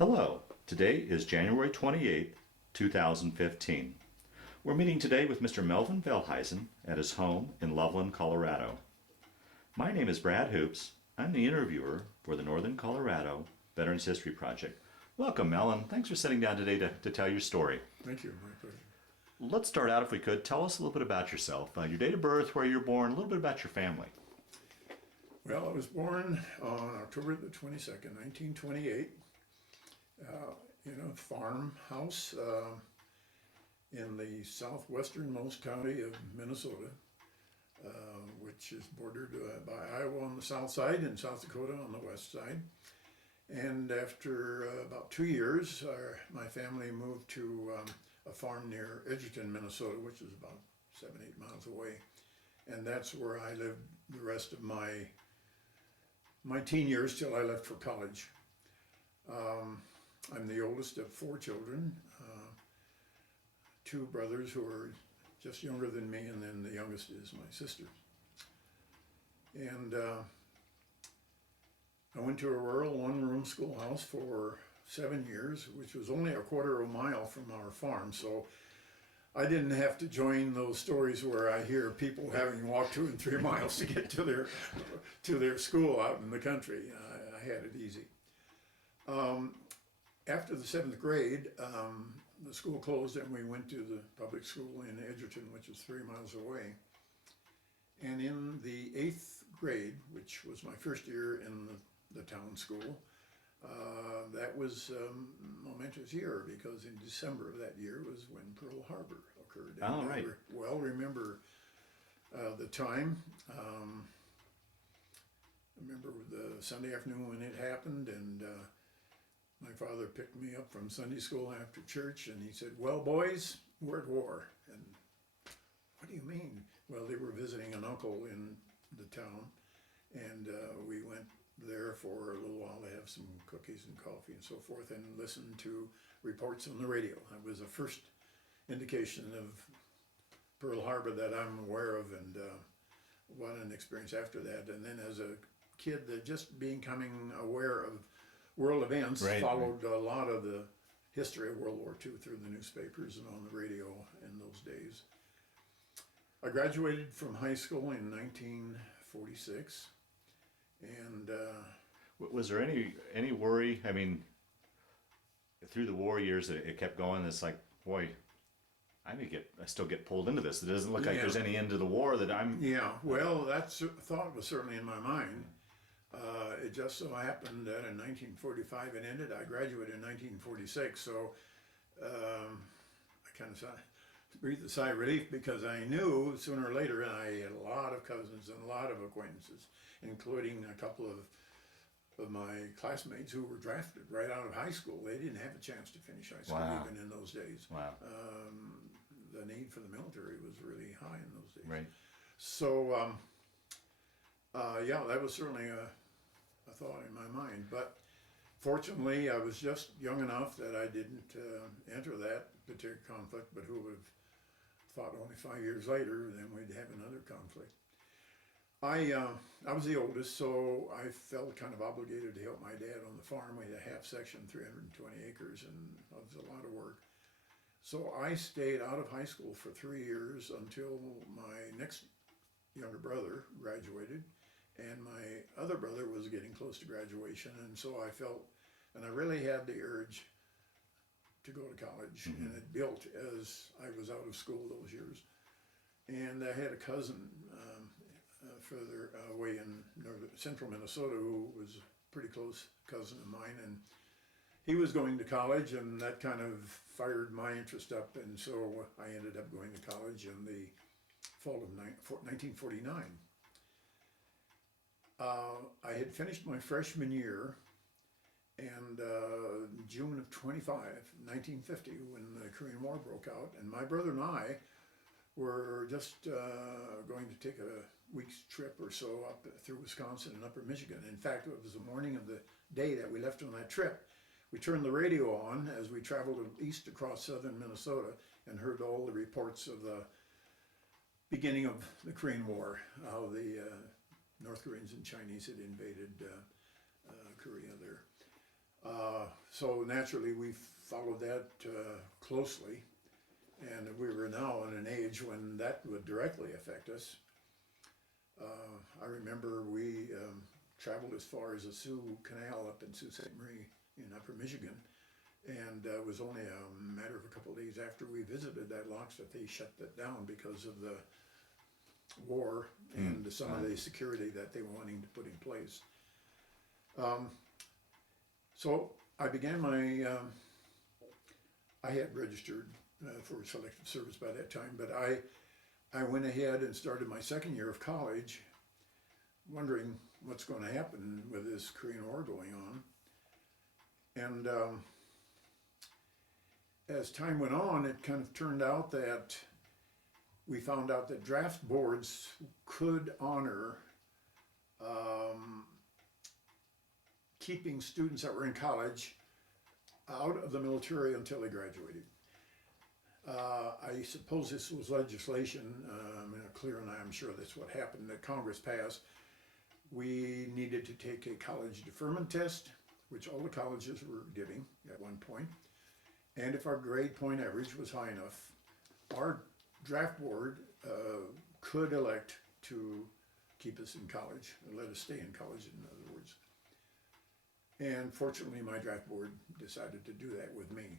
Hello, today is January 28th, 2015. We're meeting today with Mr. Melvin Veldhuizen at his home in Loveland, Colorado. My name is Brad Hoops. I'm the interviewer for the Northern Colorado Veterans History Project. Welcome, Melvin. Thanks for sitting down today to tell your story. Thank you, my pleasure. Let's start out, if we could. Tell us a little bit about yourself, your date of birth, where you're born, a little bit about your family. Well, I was born on October the 22nd, 1928, in a farmhouse in the southwesternmost county of Minnesota, which is bordered by Iowa on the south side and South Dakota on the west side. And after about 2 years, my family moved to a farm near Edgerton, Minnesota, which is about 7-8 miles away. And that's where I lived the rest of my teen years till I left for college. I'm the oldest of 4 children, 2 brothers who are just younger than me, and then the youngest is my sister. And I went to a rural one-room schoolhouse for 7 years, which was only a quarter of a mile from our farm, so I didn't have to join those stories where I hear people having walked 2 and 3 miles to get to their school out in the country. I had it easy. After the 7th grade, the school closed and we went to the public school in Edgerton, which is 3 miles away. And in the 8th grade, which was my first year in the town school, that was a momentous year because in December of that year was when Pearl Harbor occurred. Oh, right. I well remember the time. I remember the Sunday afternoon when it happened, and my father picked me up from Sunday school after church, and he said, "Well, boys, we're at war." And what do you mean? Well, they were visiting an uncle in the town, and we went there for a little while to have some cookies and coffee and so forth, and listen to reports on the radio. That was the first indication of Pearl Harbor that I'm aware of, and what an experience after that. And then as a kid, just becoming aware of world events, Right. followed a lot of the history of World War II through the newspapers and on the radio in those days. I graduated from high school in 1946. And Was there any worry? I mean, through the war years, it kept going. It's like, boy, I still get pulled into this. It doesn't look like there's any end to the war that I'm. Yeah, well, that thought was certainly in my mind. It just so happened that in 1945 it ended. I graduated in 1946, so I kind of breathed a sigh of relief because I knew sooner or later, and I had a lot of cousins and a lot of acquaintances, including a couple of my classmates who were drafted right out of high school. They didn't have a chance to finish high school. Wow. Even in those days. Wow. The need for the military was really high in those days. Right. So, yeah, that was certainly a thought in my mind. But fortunately, I was just young enough that I didn't enter that particular conflict, but who would have thought only 5 years later, then we'd have another conflict. I was the oldest, so I felt kind of obligated to help my dad on the farm. We had a half section, 320 acres, and it was a lot of work. So I stayed out of high school for 3 years until my next younger brother graduated, and my other brother was getting close to graduation, and so I felt, and I really had the urge to go to college, Mm-hmm. and it built as I was out of school those years. And I had a cousin further away in central Minnesota who was a pretty close cousin of mine, and he was going to college, and that kind of fired my interest up, and so I ended up going to college in the fall of 1949. I had finished my freshman year, and June of 1950, when the Korean War broke out, and my brother and I were just going to take a week's trip or so up through Wisconsin and upper Michigan. In fact, it was the morning of the day that we left on that trip. We turned the radio on as we traveled east across southern Minnesota and heard all the reports of the beginning of the Korean War, how the North Koreans and Chinese had invaded Korea there. So naturally, we followed that closely, and we were now in an age when that would directly affect us. I remember we traveled as far as the Sioux Canal up in Sault Ste. Marie in Upper Michigan, and it was only a matter of a couple of days after we visited that locks that they shut that down because of the war and some of the security that they were wanting to put in place. So I began I had registered for selective service by that time, but I went ahead and started my second year of college, wondering what's going to happen with this Korean War going on. And as time went on, it kind of turned out that we found out that draft boards could honor keeping students that were in college out of the military until they graduated. I suppose this was legislation, clear, and I'm sure that's what happened, that Congress passed. We needed to take a college deferment test, which all the colleges were giving at one point. And if our grade point average was high enough, our draft board could elect to keep us in college, or let us stay in college, in other words. And fortunately, my draft board decided to do that with me.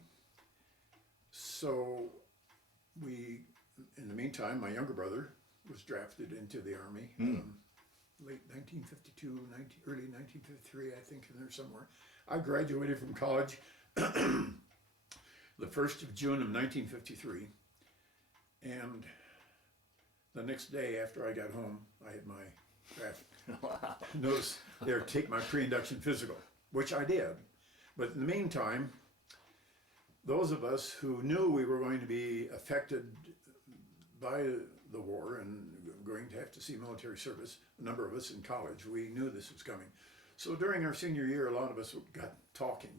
So in the meantime, my younger brother was drafted into the Army, late 1952, early 1953, I think, in there somewhere. I graduated from college the 1st of June of 1953, and the next day after I got home, I had my draft. Wow. Notice there, take my pre-induction physical, which I did. But in the meantime, those of us who knew we were going to be affected by the war and going to have to see military service, a number of us in college, we knew this was coming. So during our senior year, a lot of us got talking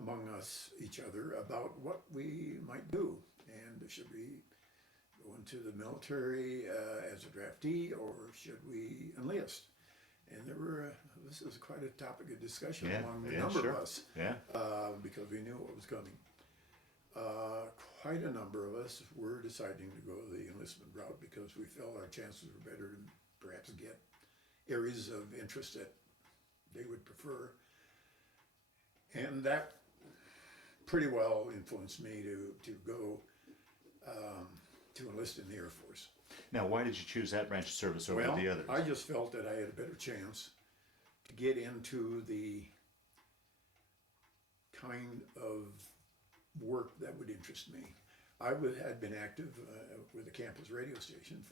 among us, each other, about what we might do. And should we go into the military as a draftee, or should we enlist? And this was quite a topic of discussion among a number of us, because we knew what was coming. Quite a number of us were deciding to go the enlistment route because we felt our chances were better to perhaps get areas of interest that they would prefer. And that pretty well influenced me to go to enlist in the Air Force. Now, why did you choose that branch of service over the others? I just felt that I had a better chance to get into the kind of work that would interest me. I had been active with a campus radio station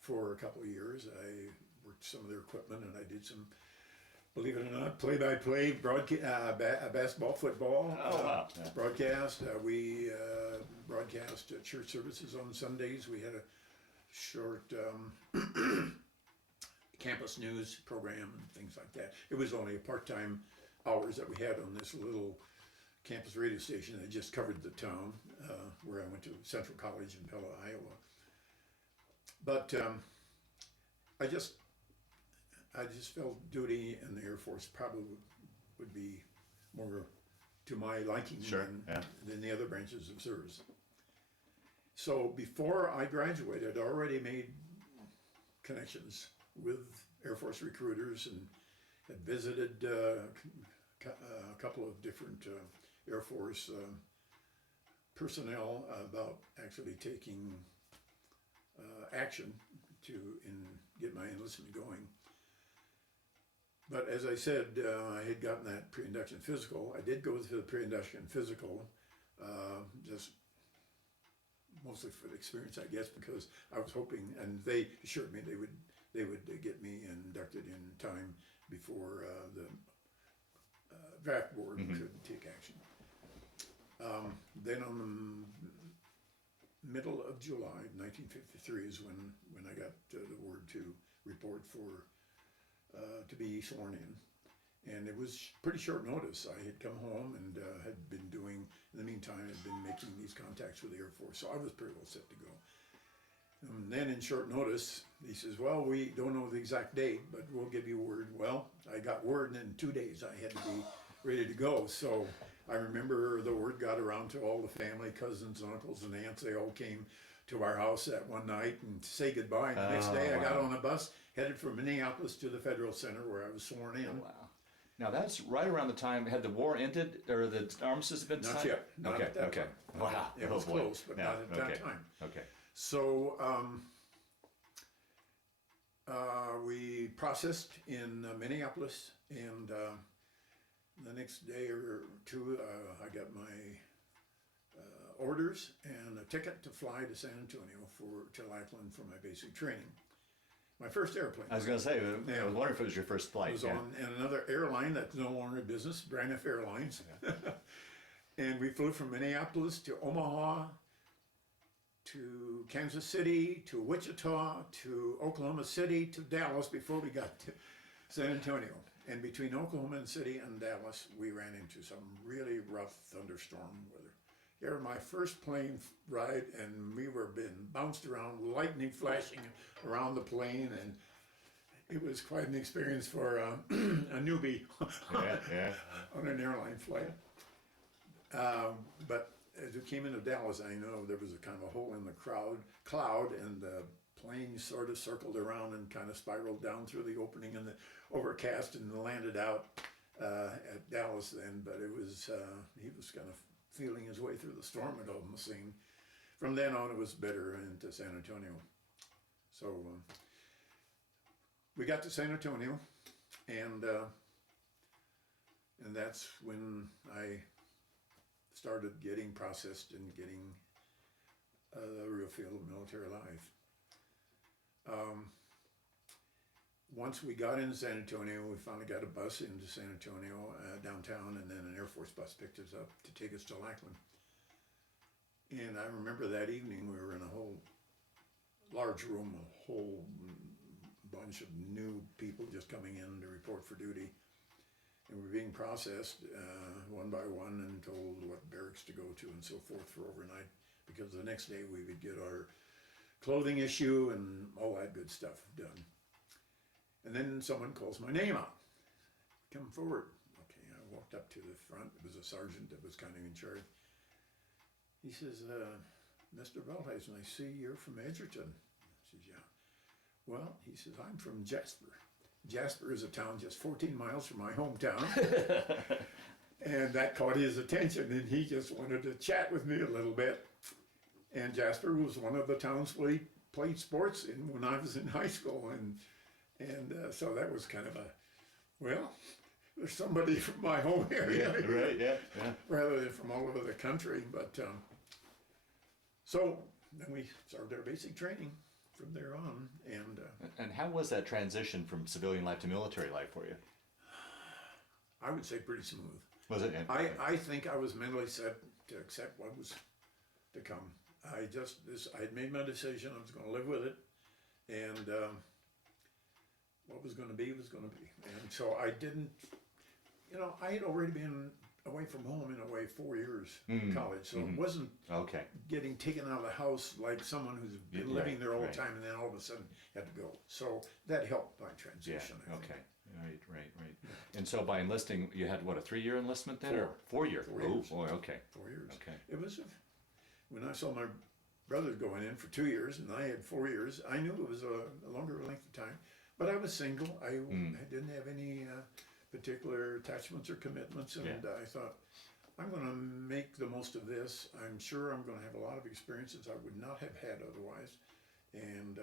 for a couple of years. I worked some of their equipment, and I did some, believe it or not, play-by-play basketball, football broadcast. We broadcast church services on Sundays. We had a short campus news program and things like that. It was only a part-time hours that we had on this little campus radio station that just covered the town where I went to Central College in Pella, Iowa. But I just felt duty in the Air Force probably would be more to my liking than the other branches of service. So before I graduated, I already made connections with Air Force recruiters and had visited a couple of different Air Force personnel about actually taking action to get my enlistment going. But as I said, I had gotten that pre-induction physical. I did go through the pre-induction physical, just mostly for the experience, I guess, because I was hoping, and they assured me they would get me inducted in time before the draft board could take action. Then on the middle of July 1953 is when I got the word to report for to be sworn in, and it was pretty short notice. I had come home and had been doing, in the meantime, had been making these contacts with the Air Force, so I was pretty well set to go. And then in short notice, he says, well, we don't know the exact date, but we'll give you word. Well, I got word, and in 2 days I had to be ready to go. So I remember the word got around to all the family, cousins, uncles, and aunts. They all came to our house that one night and to say goodbye. And the next day I got on a bus headed from Minneapolis to the Federal Center where I was sworn in. Wow. Now that's right around the time, had the war ended, or the armistice been signed? Not yet. Not at that time. Wow. It was close, but not at that time. Okay. So we processed in Minneapolis, and the next day or two, I got my orders and a ticket to fly to San Antonio to Lackland for my basic training. My first airplane. I was going to say, I was wondering if it was your first flight. It was on another airline that's no longer in business, Braniff Airlines. Yeah. And we flew from Minneapolis to Omaha, to Kansas City, to Wichita, to Oklahoma City, to Dallas before we got to San Antonio. And between Oklahoma City and Dallas, we ran into some really rough thunderstorm weather. Here, my first plane ride, and we were being bounced around, lightning flashing around the plane, and it was quite an experience for a newbie on an airline flight. But as we came into Dallas, I know there was a kind of a hole in the cloud, and the plane sort of circled around and kind of spiraled down through the opening in the overcast and landed out at Dallas then. But it was he was kind of feeling his way through the storm, it almost seemed. From then on, it was better into San Antonio. So we got to San Antonio, and that's when I started getting processed and getting the real feel of military life. Once we got into San Antonio, we finally got a bus into San Antonio downtown, and then an Air Force bus picked us up to take us to Lackland. And I remember that evening we were in a whole large room, a whole bunch of new people just coming in to report for duty. And we were being processed one by one and told what barracks to go to and so forth for overnight, because the next day we would get our clothing issue and all that good stuff done. And then someone calls my name out. Come forward. Okay, I walked up to the front. It was a sergeant that was kind of in charge. He says, Mr. Veldhuizen, I see you're from Edgerton. I says, yeah. Well, he says, I'm from Jasper. Jasper is a town just 14 miles from my hometown. And that caught his attention, and he just wanted to chat with me a little bit. And Jasper was one of the towns we played sports in when I was in high school. And so that was kind of well, there's somebody from my home area. Yeah, right, yeah. Rather than from all over the country. But so then we started our basic training from there on. And how was that transition from civilian life to military life for you? I would say pretty smooth. Was it? I think I was mentally set to accept what was to come. I had made my decision. I was going to live with it. And what was going to be was going to be. And so I didn't, I had already been away from home in a way 4 years in college. So it wasn't getting taken out of the house like someone who's been living there all the time and then all of a sudden had to go. So that helped my transition. Yeah, okay. Right. And so by enlisting, you had what, a 3-year enlistment then? 4. Or 4 year? 4 years. Oh, boy, okay. 4 years. Okay. It was, when I saw my brothers going in for 2 years and I had 4 years, I knew it was a longer length of time. But I was single. I didn't have any particular attachments or commitments, and I thought, I'm going to make the most of this. I'm sure I'm going to have a lot of experiences I would not have had otherwise, and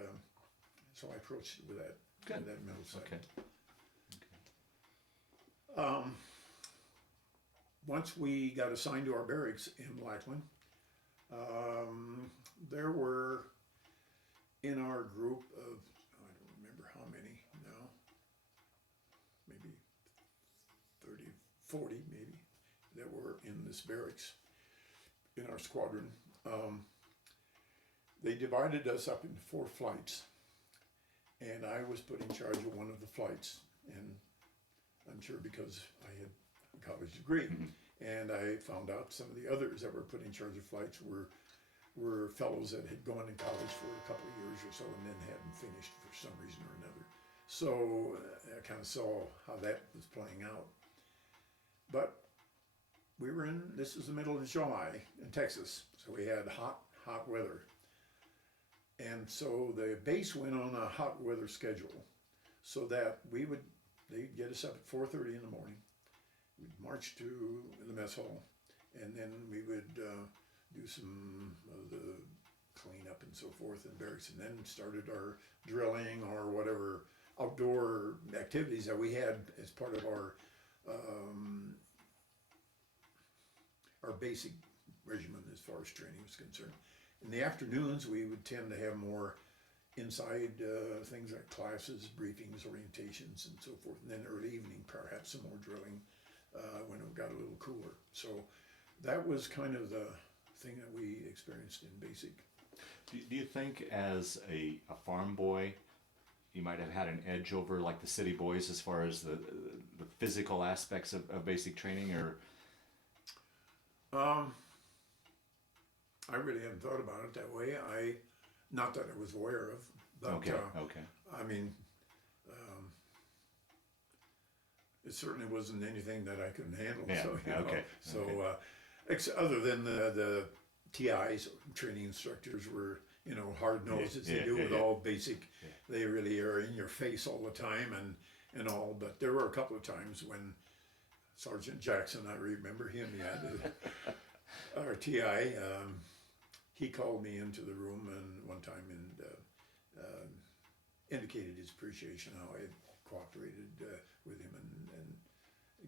so I approached it with that mental side. Okay. Once we got assigned to our barracks in Lackland, there were in our group of, how many now, maybe 30, 40 maybe, that were in this barracks, in our squadron. They divided us up into 4 flights, and I was put in charge of one of the flights, and I'm sure because I had a college degree, and I found out some of the others that were put in charge of flights were fellows that had gone to college for a couple of years or so and then hadn't finished for some reason or another. So I kind of saw how that was playing out. But this is the middle of July in Texas, so we had hot weather. And so the base went on a hot weather schedule so that they'd get us up at 4:30 in the morning. We'd march to the mess hall, and then we would do some of the cleanup and so forth in barracks, and then started our drilling or whatever outdoor activities that we had as part of our basic regimen as far as training was concerned. In the afternoons, we would tend to have more inside things like classes, briefings, orientations, and so forth. And then early evening, perhaps some more drilling when it got a little cooler. So that was kind of the thing that we experienced in basic. Do you think as a farm boy, you might have had an edge over like the city boys as far as the physical aspects of basic training, or? I really hadn't thought about it that way. Not that I was aware of, but Okay. I mean, it certainly wasn't anything that I couldn't handle. Yeah. So, Okay. So, other than the TIs, training instructors were, hard nosed as they do with all basic. Yeah. They really are in your face all the time and all. But there were a couple of times when Sergeant Jackson, I remember him yet, our TI, he called me into the room and one time and indicated his appreciation, how I had cooperated with him and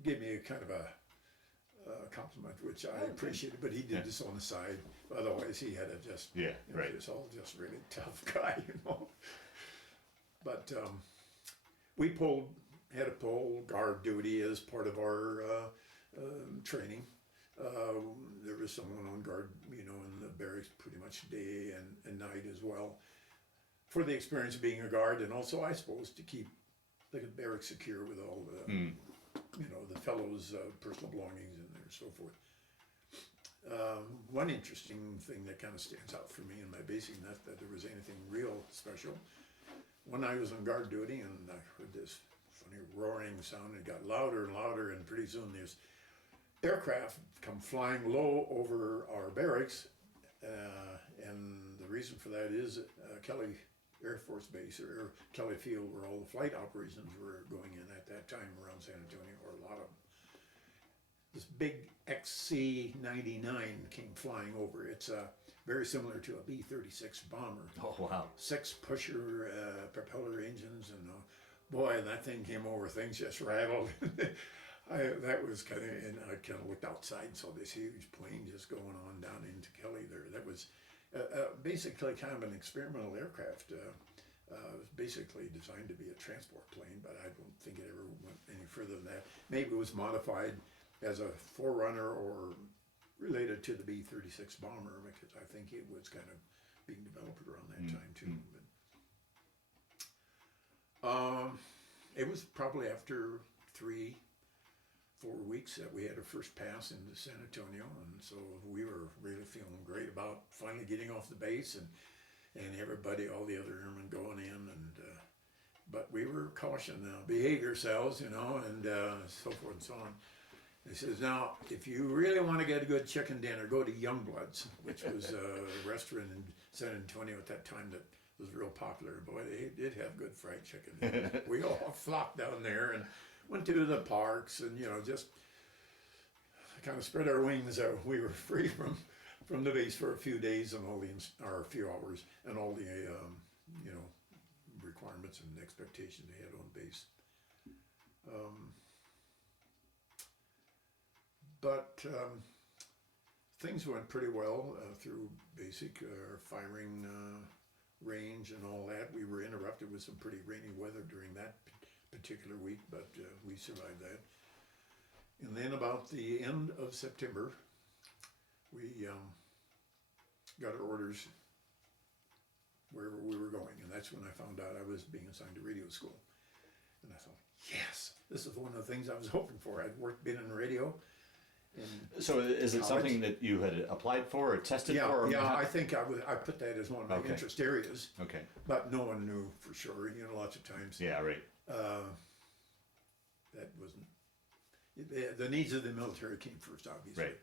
gave me a kind of a compliment, which I appreciated, but he did this on the side. Otherwise, he had a just, right. just all just really tough guy, But we had to pull guard duty as part of our training. There was someone on guard, in the barracks pretty much day and night as well, for the experience of being a guard, and also, I suppose, to keep the barracks secure with all the, the fellows' personal belongings in there and so forth. One interesting thing that kind of stands out for me in my basic, not that there was anything real special, when I was on guard duty and I heard this funny roaring sound, and it got louder and louder, and pretty soon there's aircraft come flying low over our barracks, and the reason for that is Kelly Air Force Base, or Kelly Field, where all the flight operations were going in at that time around San Antonio, or a lot of them. This big XC-99 came flying over. It's very similar to a B-36 bomber. Oh, wow. 6 pusher propeller engines, and boy, that thing came over, things just rattled. That was kind of, and I kind of looked outside and saw this huge plane just going on down into Kelly there. That was basically kind of an experimental aircraft. It was basically designed to be a transport plane, but I don't think it ever went any further than that. Maybe it was modified as a forerunner or related to the B-36 bomber, because I think it was kind of being developed around that time too. But, it was probably after 3-4 weeks that we had our first pass into San Antonio, and so we were really feeling great about finally getting off the base, and everybody, all the other airmen going in, and but we were cautioned now, behave yourselves, and so forth and so on. He says, now, if you really want to get a good chicken dinner, go to Youngblood's, which was a restaurant in San Antonio at that time that was real popular. Boy, they did have good fried chicken. We all flocked down there and went to the parks, and just kind of spread our wings. We were free from the base for a few days and or a few hours, and all the requirements and expectations they had on base. But things went pretty well through basic firing range and all that. We were interrupted with some pretty rainy weather during that particular week, but we survived that. And then about the end of September, we got our orders wherever we were going, and that's when I found out I was being assigned to radio school. And I thought, yes, this is one of the things I was hoping for. I'd been in radio. So is it college. Something that you had applied for or tested for? Or Yeah, I think I put that as one of my interest areas. Okay. But no one knew for sure, lots of times. Yeah, right. That wasn't, the needs of the military came first, obviously. Right.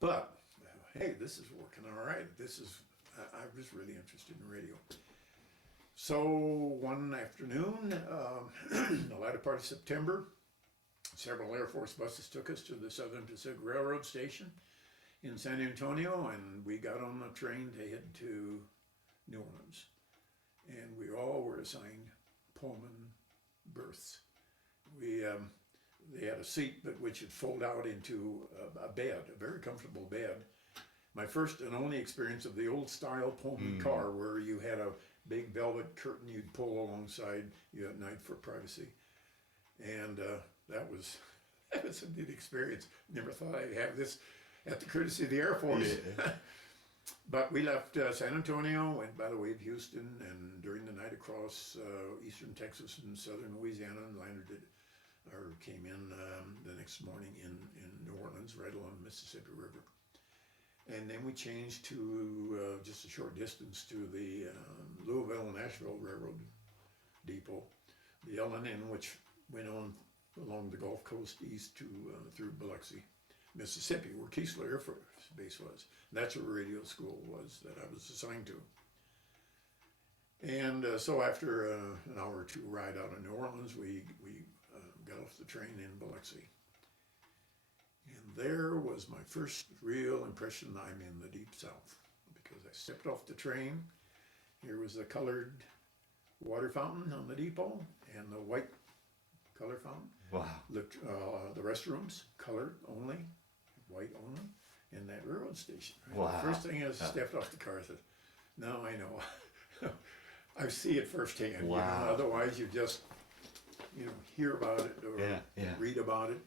But hey, this is working all right. I was really interested in radio. So one afternoon, the latter part of September, several Air Force buses took us to the Southern Pacific Railroad station in San Antonio, and we got on the train to head to New Orleans. And we all were assigned Pullman berths. They had a seat but which would fold out into a bed, a very comfortable bed. My first and only experience of the old style Pullman car, where you had a big velvet curtain you'd pull alongside you at night for privacy. And that was a neat experience. Never thought I'd have this at the courtesy of the Air Force. Yeah. But we left San Antonio, went by the way of Houston, and during the night across eastern Texas and southern Louisiana, and came in the next morning in New Orleans, right along the Mississippi River. And then we changed to just a short distance to the Louisville and Nashville Railroad Depot, the L&N, which went on along the Gulf Coast east to through Biloxi, Mississippi, where Keesler Air Force Base was. And that's where radio school was that I was assigned to. And so after an hour or two ride out of New Orleans, we got off the train in Biloxi. And there was my first real impression I'm in the Deep South, because I stepped off the train. Here was the colored water fountain on the depot and the white color fountain. Wow. The restrooms, colored only, white only, in that railroad station. Right? Wow. The first thing I stepped off the car, I said, now I know. I see it firsthand. Wow. You know? Otherwise you just, hear about it or read about it.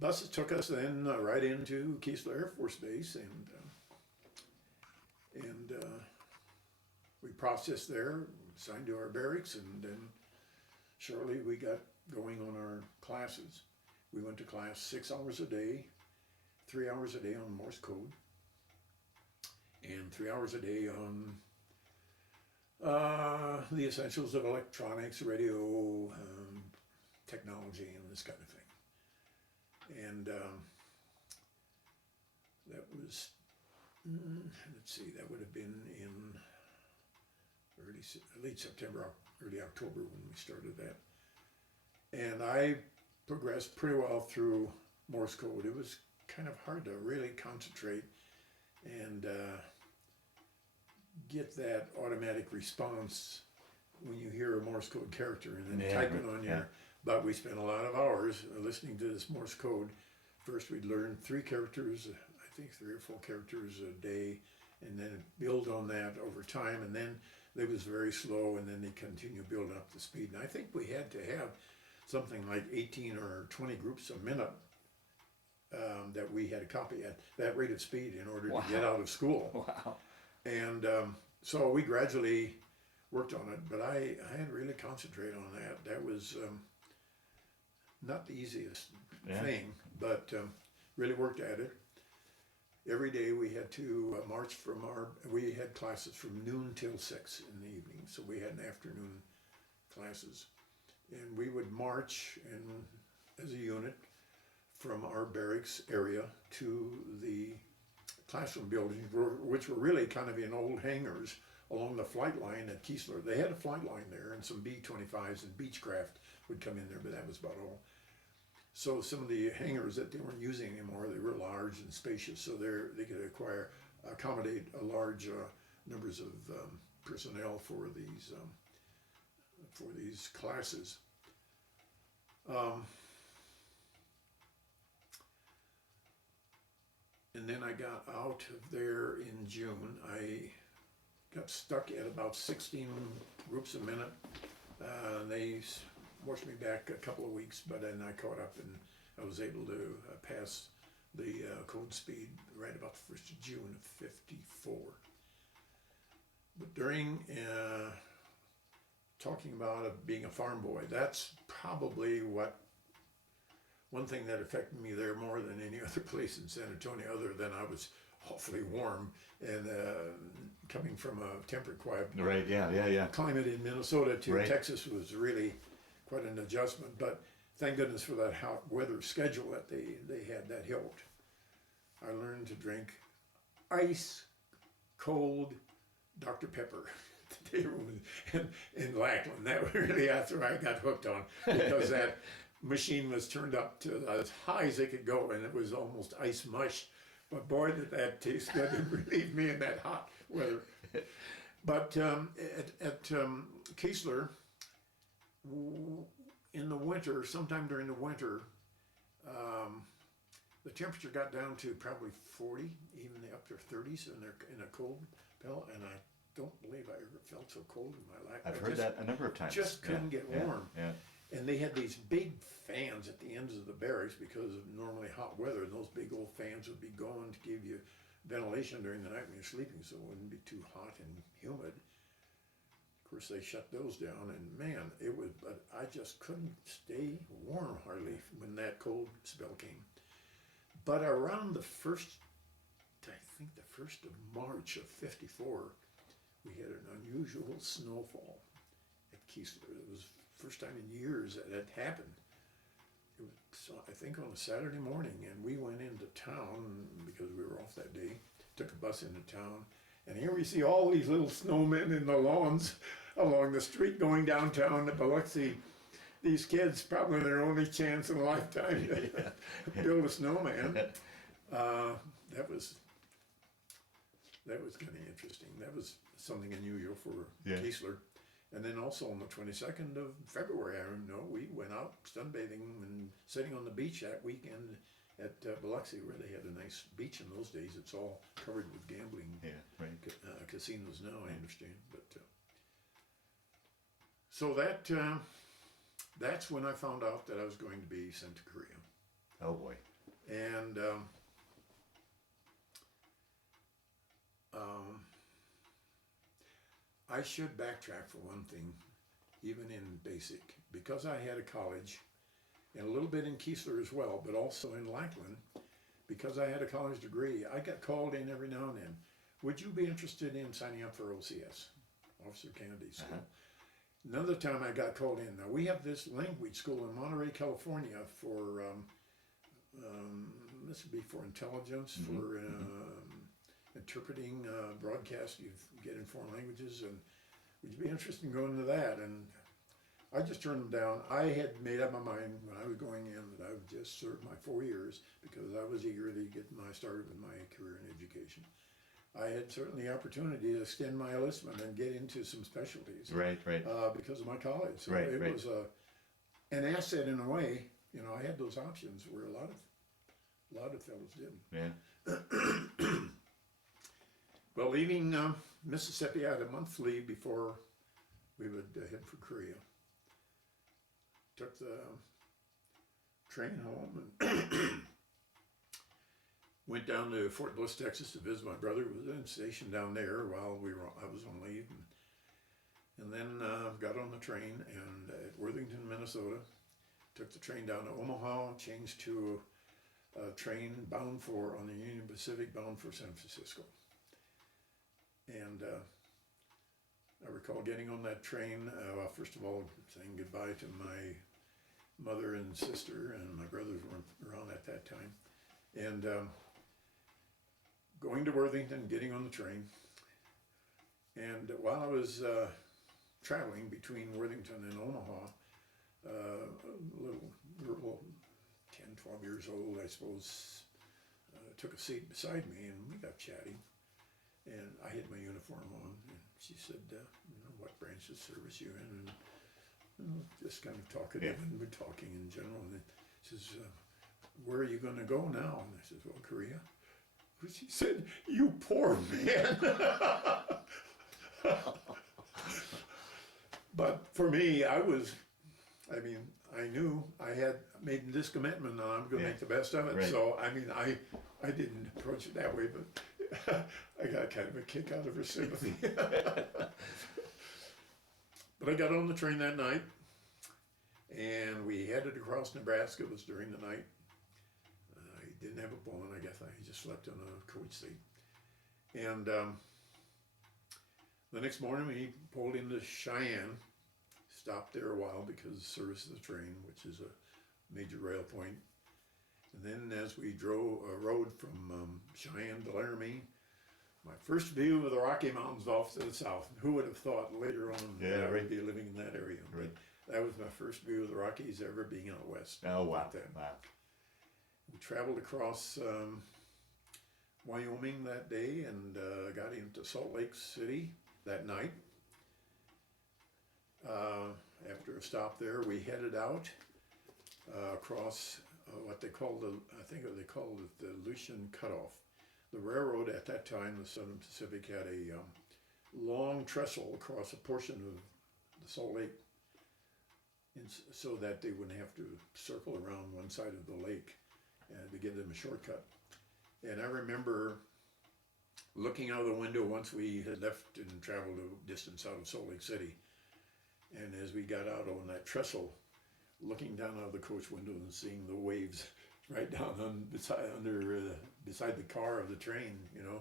Buses took us then right into Keesler Air Force Base, and we processed there, signed to our barracks, and then shortly we got going on our classes. We went to class 6 hours a day, 3 hours a day on Morse code, and 3 hours a day on the essentials of electronics, radio, technology, and this kind of thing. And that was, let's see, that would have been in late September, early October when we started that. And I progressed pretty well through Morse code. It was kind of hard to really concentrate and get that automatic response when you hear a Morse code character and then type it on your. But we spent a lot of hours listening to this Morse code. First we'd learn 3 characters, I think 3 or 4 characters a day, and then build on that over time. And then it was very slow, and then they continue building up the speed. And I think we had to have something like 18 or 20 groups a minute that we had to copy at that rate of speed in order to get out of school. Wow. And so we gradually worked on it, but I had to really concentrate on that. That was not the easiest thing, but really worked at it. Every day we had to march we had classes from noon till 6 in the evening, so we had an afternoon classes. And we would march as a unit from our barracks area to the classroom buildings, which were really kind of in old hangars along the flight line at Keesler. They had a flight line there, and some B-25s and Beechcraft would come in there, but that was about all. So some of the hangars that they weren't using anymore, they were large and spacious, so they could accommodate a large numbers of personnel for these classes. And then I got out of there in June. I got stuck at about 16 groups a minute. They washed me back a couple of weeks, but then I caught up and I was able to pass the code speed right about the 1st of June of '54. But during talking about being a farm boy, that's probably one thing that affected me there more than any other place in San Antonio, other than I was awfully warm and coming from a temperate climate in Minnesota to Texas was really quite an adjustment. But thank goodness for that hot weather schedule that they had that helped. I learned to drink ice cold Dr. Pepper. in Lackland. That really, that's where I got hooked on, because that machine was turned up to as high as it could go, and it was almost ice mush. But boy, did that taste good and relieved me in that hot weather. But at Keesler, in the winter, sometime during the winter, the temperature got down to probably 40, even up to 30s in a cold spell, and I don't believe I ever felt so cold in my life. I've heard that a number of times. Just couldn't get warm. Yeah. And they had these big fans at the ends of the barracks because of normally hot weather, and those big old fans would be going to give you ventilation during the night when you're sleeping, so it wouldn't be too hot and humid. Of course, they shut those down, and man, it was, but I just couldn't stay warm hardly when that cold spell came. But around the first, I think the 1st of March of '54, we had an unusual snowfall at Keesler. It was the first time in years that had happened. It was, I think, on a Saturday morning, and we went into town because we were off that day, took a bus into town, and here we see all these little snowmen in the lawns along the street going downtown to Biloxi. These kids, probably their only chance in a lifetime to build a snowman. That was kind of interesting. That was something unusual for Keesler. And then also on the 22nd of February, I know we went out sunbathing and sitting on the beach that weekend at Biloxi, where they had a nice beach in those days. It's all covered with gambling casinos now, I understand. But so that's when I found out that I was going to be sent to Korea. Oh boy. And I should backtrack for one thing, even in basic, because I had a college, and a little bit in Keesler as well, but also in Lackland, because I had a college degree, I got called in every now and then. Would you be interested in signing up for OCS, Officer Candidate School? Another time I got called in. Now we have this language school in Monterey, California for, this would be for intelligence, for interpreting broadcast. You get in foreign languages, and would you be interested in going to that? And I just turned them down. I had made up my mind when I was going in that I would just serve my 4 years because I was eager to get started with my career in education. I had certainly the opportunity to extend my enlistment and get into some specialties. Right. Because of my college. So Right, it was an asset in a way. You know, I had those options where a lot of fellows didn't. Yeah. Well, leaving Mississippi, I had a month leave before we would head for Korea. Took the train home and went down to Fort Bliss, Texas to visit my brother, who was stationed down there while I was on leave. And then got on the train and at Worthington, Minnesota, took the train down to Omaha, changed to a train on the Union Pacific bound for San Francisco. And I recall getting on that train, first of all, saying goodbye to my mother and sister, and my brothers weren't around at that time. And going to Worthington, getting on the train. And while I was traveling between Worthington and Omaha, a little girl, 10, 12 years old, I suppose, took a seat beside me, and we got chatting. And I had my uniform on, and she said, what branch of service you in? And just kind of talkative, and we're talking in general. And then she says, where are you going to go now? And I said, well, Korea. She said, you poor man. But for me, I knew I had made this commitment, and I'm going to make the best of it. Right. So, I didn't approach it that way, but I got kind of a kick out of her sympathy. But I got on the train that night, and we headed across Nebraska. It was during the night. I didn't have a phone, I guess. I just slept on a coach seat. And the next morning, we pulled into Cheyenne, stopped there a while because of the service of the train, which is major rail point. And then as we rode from Cheyenne to Laramie, my first view of the Rocky Mountains off to the south. Who would have thought later on that I would be living in that area? Right. But that was my first view of the Rockies ever being out west. Oh, wow. Then. Wow. We traveled across Wyoming that day and got into Salt Lake City that night. After a stop there, we headed out across what they called they called it the Lucian Cutoff. The railroad at that time, the Southern Pacific, had a long trestle across a portion of the Salt Lake, so that they wouldn't have to circle around one side of the lake to give them a shortcut. And I remember looking out of the window once we had left and traveled a distance out of Salt Lake City. And as we got out on that trestle, looking down out of the coach window and seeing the waves right down beside the car of the train, you know.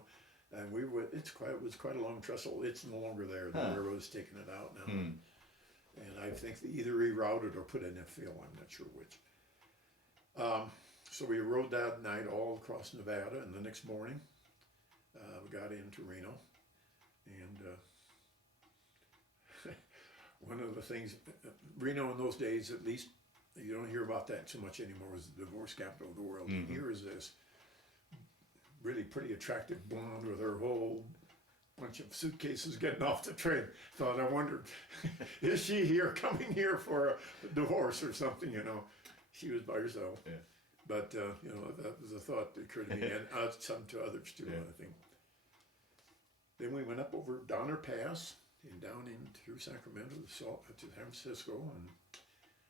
And it was quite a long trestle. It's no longer there. The railroad's taken it out now. And I think they either rerouted or put in a fill. I'm not sure which. So we rode that night all across Nevada, and the next morning we got into Reno. And one of the things, Reno in those days, at least, you don't hear about that so much anymore, was the divorce capital of the world. And here is this really pretty attractive blonde with her whole bunch of suitcases getting off the train. Thought, I wondered, is she here, coming here for a divorce or something, you know? She was by herself. Yeah. But, you know, that was a thought that occurred to me, and some to others too, I think. Then we went up over Donner Pass and down in through Sacramento to San Francisco, and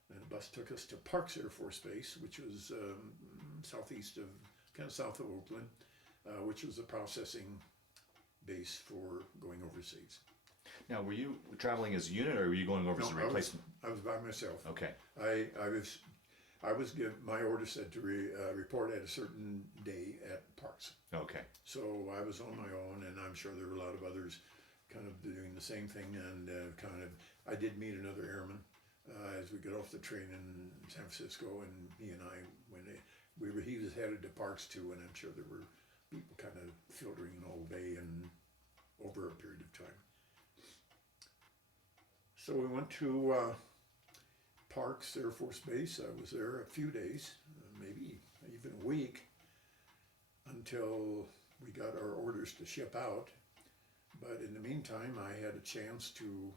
then a bus took us to Parks Air Force Base, which was kind of south of Oakland, which was a processing base for going overseas. Now, were you traveling as a unit, or were you going over as a replacement? I was by myself. Okay. I was given, my order said to report at a certain day at Parks. Okay. So I was on my own, and I'm sure there were a lot of others kind of doing the same thing, and I did meet another airman as we got off the train in San Francisco, and he and I, he was headed to Parks too, and I'm sure there were people kind of filtering all day and over a period of time. So we went to Parks Air Force Base. I was there a few days, maybe even a week, until we got our orders to ship out. But in the meantime, I had a chance to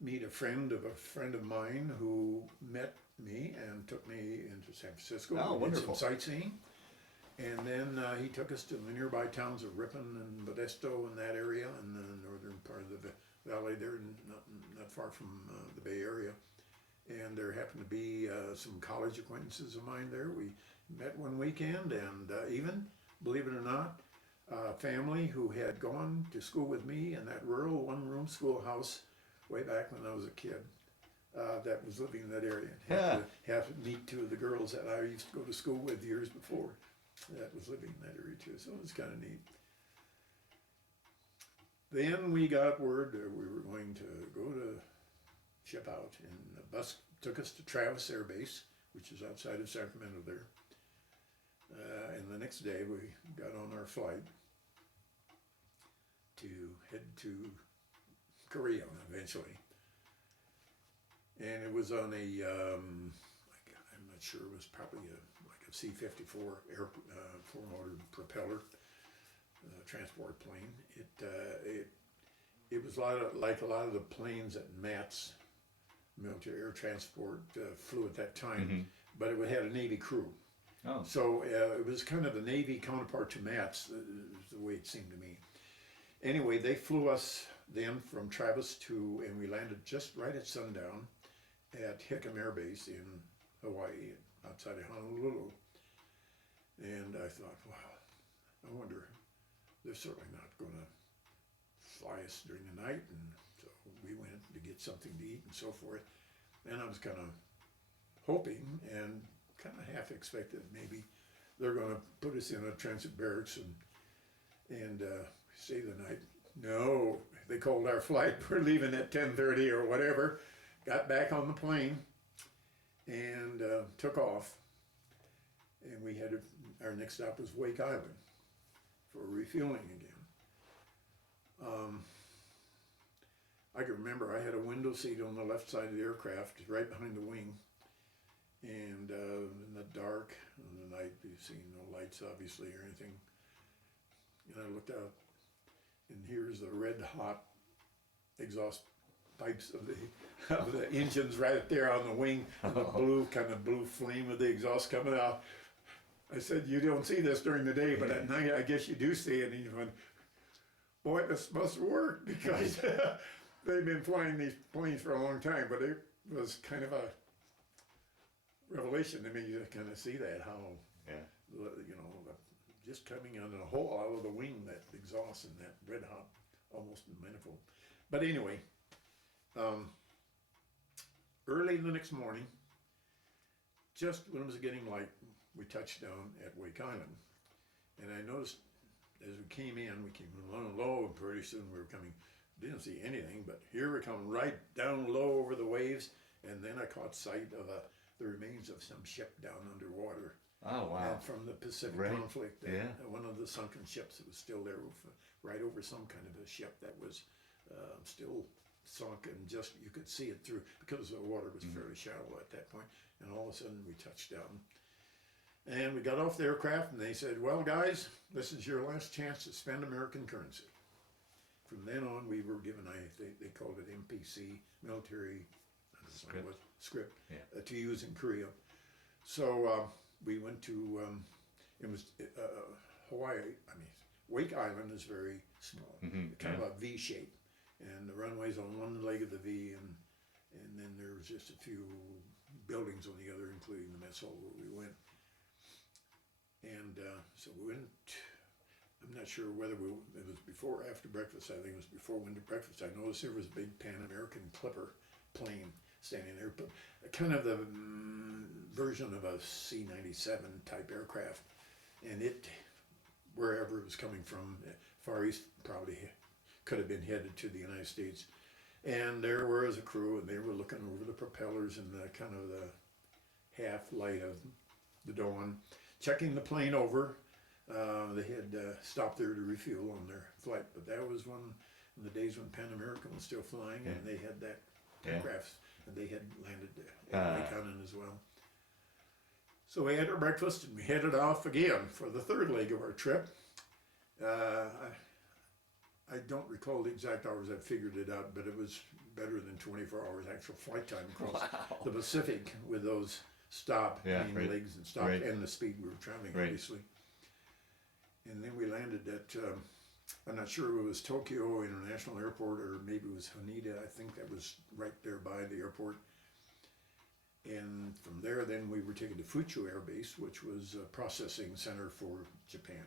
meet a friend of mine who met me and took me into San Francisco. Oh, wonderful. Did some sightseeing. And then he took us to the nearby towns of Ripon and Modesto in that area, in the northern part of the valley there, not far from the Bay Area. And there happened to be some college acquaintances of mine there. We met one weekend, and even, believe it or not, a family who had gone to school with me in that rural one-room schoolhouse way back when I was a kid that was living in that area. Have to meet two of the girls that I used to go to school with years before that was living in that area too, so it was kind of neat. Then we got word that we were going to go to ship out, and the bus took us to Travis Air Base, which is outside of Sacramento there. And the next day we got on our flight to head to Korea eventually. And it was on I'm not sure, it was probably a C-54 four-motor propeller transport plane. It was like a lot of the planes that Matt's military air transport flew at that time, but it had a Navy crew. Oh. So it was kind of the Navy counterpart to Matt's, the way it seemed to me. Anyway, they flew us then from Travis and we landed just right at sundown at Hickam Air Base in Hawaii, outside of Honolulu. And I thought, wow, I wonder, they're certainly not going to fly us during the night. And so we went to get something to eat and so forth. And I was kind of hoping and kind of half expected maybe they're going to put us in a transit barracks and stay the night. No, they called our flight. We're leaving at 10:30 or whatever. Got back on the plane, and took off. And we had our next stop was Wake Island for refueling again. I can remember I had a window seat on the left side of the aircraft, right behind the wing. And in the dark, in the night, you've seen no lights obviously or anything. And I looked out, and here's the red hot exhaust pipes of the engines right there on the wing, and the blue flame of the exhaust coming out. I said, you don't see this during the day, but at night I guess you do see it. And you went, boy, this must work, because they've been flying these planes for a long time, but it was kind of a revelation to me to kind of see that, how, just coming on a hole out of the wing, that exhaust and that red hot, almost manifold. But anyway, early the next morning, just when it was getting light, we touched down at Wake Island. And I noticed as we came low and low, and pretty soon we were coming, didn't see anything, but here we come right down low over the waves, and then I caught sight of the remains of some ship down underwater. Oh, wow. And from the Pacific conflict, one of the sunken ships that was still there, right over some kind of a ship that was still sunk, and just you could see it through, because the water was fairly shallow at that point. And all of a sudden we touched down, and we got off the aircraft, and they said, well guys, this is your last chance to spend American currency. From then on we were given, they called it MPC, military script, to use in Korea. So we went to, it was Hawaii, Wake Island is very small, kind of a V shape, and the runway's on one leg of the V, and then there was just a few buildings on the other, including the mess hall where we went. And so we went, I'm not sure whether it was before or after breakfast. I think it was before we went to breakfast. I noticed there was a big Pan American Clipper plane standing there, but kind of the version of a C-97 type aircraft. And it, wherever it was coming from, Far East, probably could have been headed to the United States. And there was a crew, and they were looking over the propellers and the kind of the half light of the dawn, checking the plane over. They had stopped there to refuel on their flight, but that was one of the days when Pan American was still flying, and they had that aircraft, and they had landed at Wake Island as well. So we had our breakfast, and we headed off again for the third leg of our trip. I don't recall the exact hours. I figured it out, but it was better than 24 hours actual flight time across the Pacific, with those legs and stop, and the speed we were traveling, obviously. And then we landed at, I'm not sure if it was Tokyo International Airport or maybe it was Haneda. I think that was right there by the airport. And from there, then we were taken to Fuchu Air Base, which was a processing center for Japan.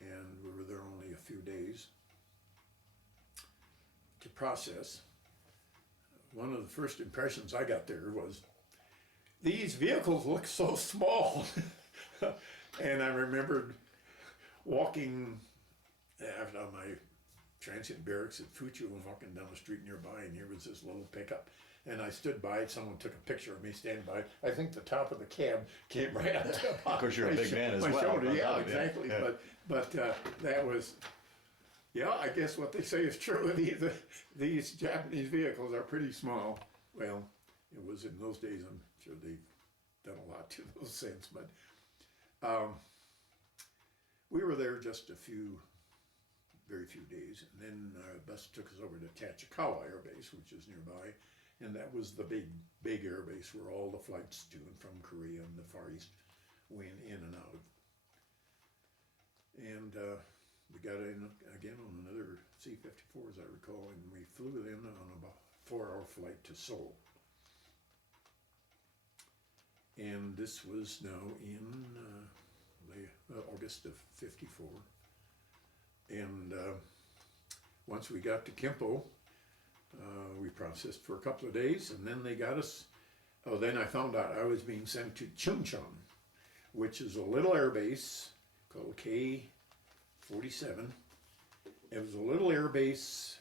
And we were there only a few days to process. One of the first impressions I got there was, these vehicles look so small. And I remembered walking after my transient barracks at Fuchu and walking down the street nearby, and here was this little pickup. And I stood by it, someone took a picture of me standing by it. I think the top of the cab came right up to Of course, you're a big man as well. My shoulder, exactly. Yeah. But that was, I guess what they say is true. These Japanese vehicles are pretty small. Well, it was in those days. I'm sure they've done a lot to those since. But we were there just very few days, and then a bus took us over to Tachikawa Air Base, which is nearby, and that was the big air base where all the flights to and from Korea and the Far East went in and out of. And we got in again on another C-54, as I recall, and we flew in on about a 4-hour flight to Seoul. And this was now in August of '54. And once we got to Kimpo, we processed for a couple of days, and then they got us, then I found out I was being sent to Chungcheong, which is a little air base called K47. It was a little air base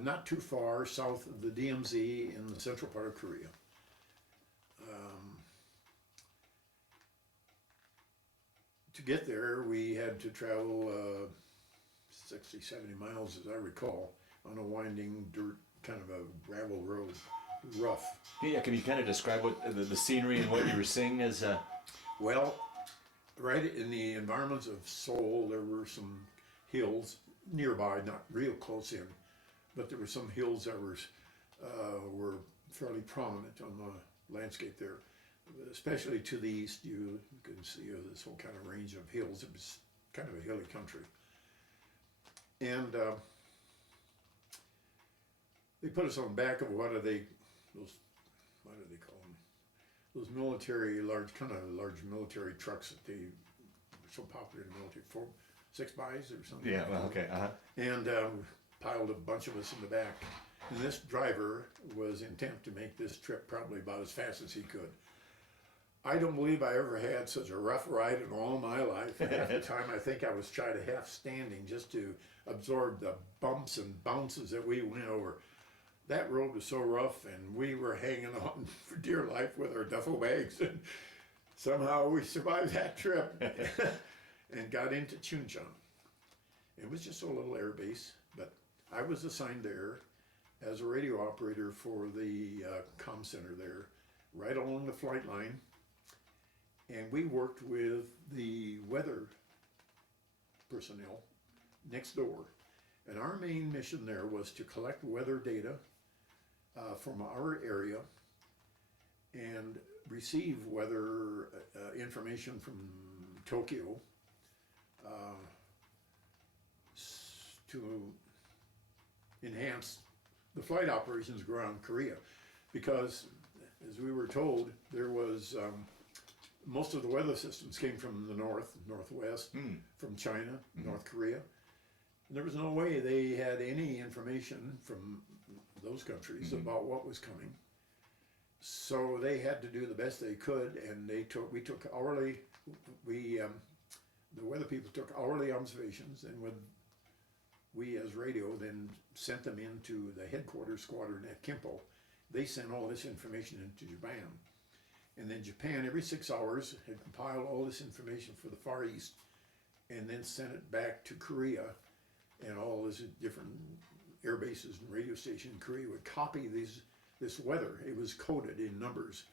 not too far south of the DMZ in the central part of Korea. to get there, we had to travel 60, 70 miles, as I recall, on a winding dirt, kind of a gravel road, rough. Yeah, can you kind of describe what the scenery and what you were seeing as? Well, right in the environments of Seoul, there were some hills nearby, not real close in, but there were some hills that were fairly prominent on the landscape there. Especially to the east, you can see this whole kind of range of hills. It was kind of a hilly country. And they put us on the back of what do they call them? Those military, large military trucks that they were so popular in the military, 6x or something. Yeah, well, okay. And piled a bunch of us in the back. And this driver was intent to make this trip probably about as fast as he could. I don't believe I ever had such a rough ride in all my life. Half the time I think I was trying to half standing just to absorb the bumps and bounces that we went over. That road was so rough, and we were hanging on for dear life with our duffel bags, and somehow we survived that trip and got into Chuncheon. It was just a little air base, but I was assigned there as a radio operator for the comm center there, right along the flight line. And we worked with the weather personnel next door. And our main mission there was to collect weather data from our area and receive weather information from Tokyo to enhance the flight operations around Korea. Because, as we were told, there was most of the weather systems came from the northwest, from China, North Korea. And there was no way they had any information from those countries about what was coming. So they had to do the best they could, and we took hourly, the weather people took hourly observations, and we as radio then sent them into the headquarters squadron at Kimpo. They sent all this information into Japan. And then Japan, every 6 hours, had compiled all this information for the Far East and then sent it back to Korea, and all these different air bases and radio stations in Korea would copy this weather. It was coded in numbers,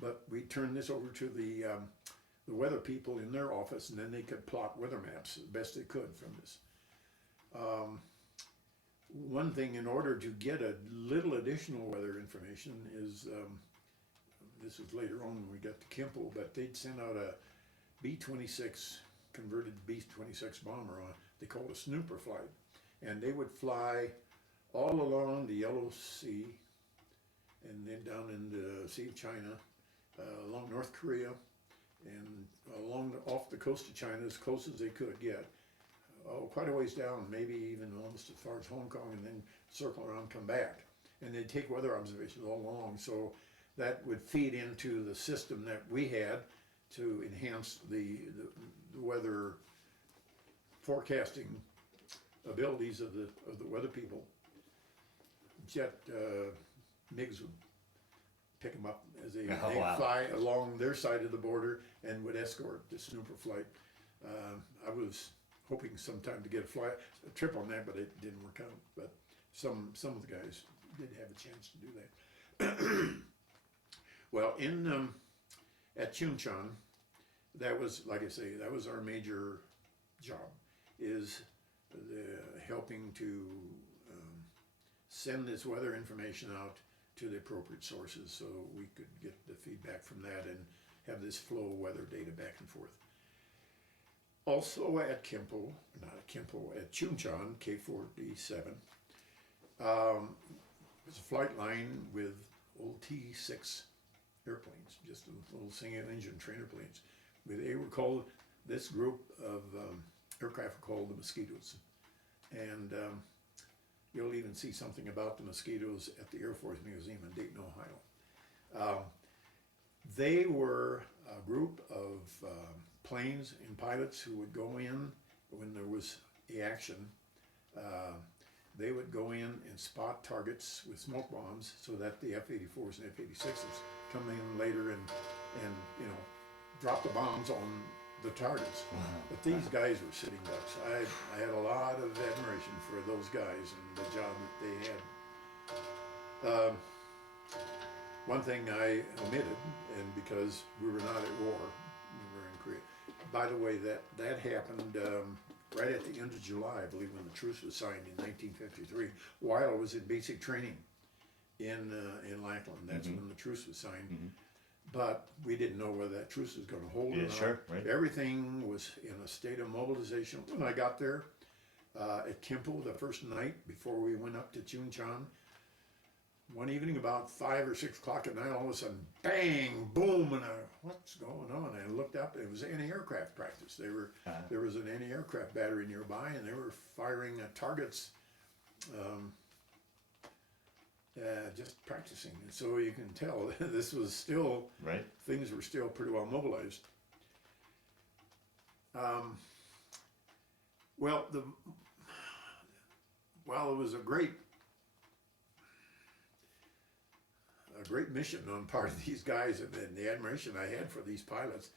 but we turned this over to the weather people in their office, and then they could plot weather maps the best they could from this. One thing, in order to get a little additional weather information, is this was later on when we got to Kimpo, but they'd send out a B-26, converted B-26 bomber on, they called a snooper flight. And they would fly all along the Yellow Sea, and then down into the Sea of China, along North Korea, and off the coast of China as close as they could get. Quite a ways down, maybe even almost as far as Hong Kong, and then circle around, come back. And they'd take weather observations all along. So that would feed into the system that we had to enhance the weather forecasting abilities of the weather people. Jet MiGs would pick them up as they fly along their side of the border and would escort the snooper flight. I was hoping sometime to get a trip on that, but it didn't work out. But some of the guys did have a chance to do that. Well, at Chuncheon, that was, like I say, that was our major job, is helping to send this weather information out to the appropriate sources so we could get the feedback from that and have this flow of weather data back and forth. Also at at Chuncheon, K47, was a flight line with old T6 airplanes, just little single engine trainer planes. They were called, this group of aircraft were called the Mosquitoes. And you'll even see something about the Mosquitoes at the Air Force Museum in Dayton, Ohio. They were a group of planes and pilots who would go in when there was the action. They would go in and spot targets with smoke bombs so that the F-84s and F-86s come in later and drop the bombs on the targets. But these guys were sitting ducks. I had a lot of admiration for those guys and the job that they had. One thing I omitted, and because we were not at war, we were in Korea. By the way, that happened right at the end of July, I believe, when the truce was signed in 1953, while I was in basic training in Lackland. That's when the truce was signed. But we didn't know whether that truce was going to hold or not. Sure, right. Everything was in a state of mobilization. When I got there at Kimpo the first night before we went up to Chuncheon, one evening about 5 or 6 o'clock at night, all of a sudden, bang, boom, and what's going on? I looked up, it was anti-aircraft practice. There was an anti-aircraft battery nearby, and they were firing at targets, just practicing. And so you can tell this was still, right. Things were still pretty well mobilized. Well, it was a great mission on part of these guys, and the admiration I had for these pilots.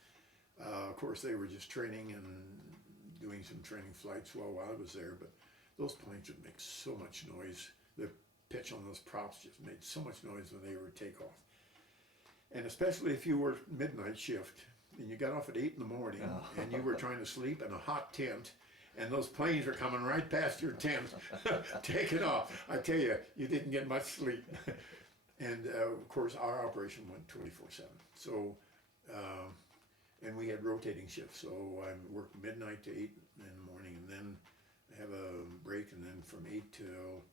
Of course, they were just training and doing some training flights while I was there, but those planes would make so much noise. The pitch on those props just made so much noise when they were takeoff. And especially if you were midnight shift, and you got off at 8 in the morning, and you were trying to sleep in a hot tent, and those planes were coming right past your tent, taking off. I tell you, you didn't get much sleep. And of course, our operation went 24/7. So, and we had rotating shifts. So I worked midnight to 8 in the morning, and then have a break, and then from 8 till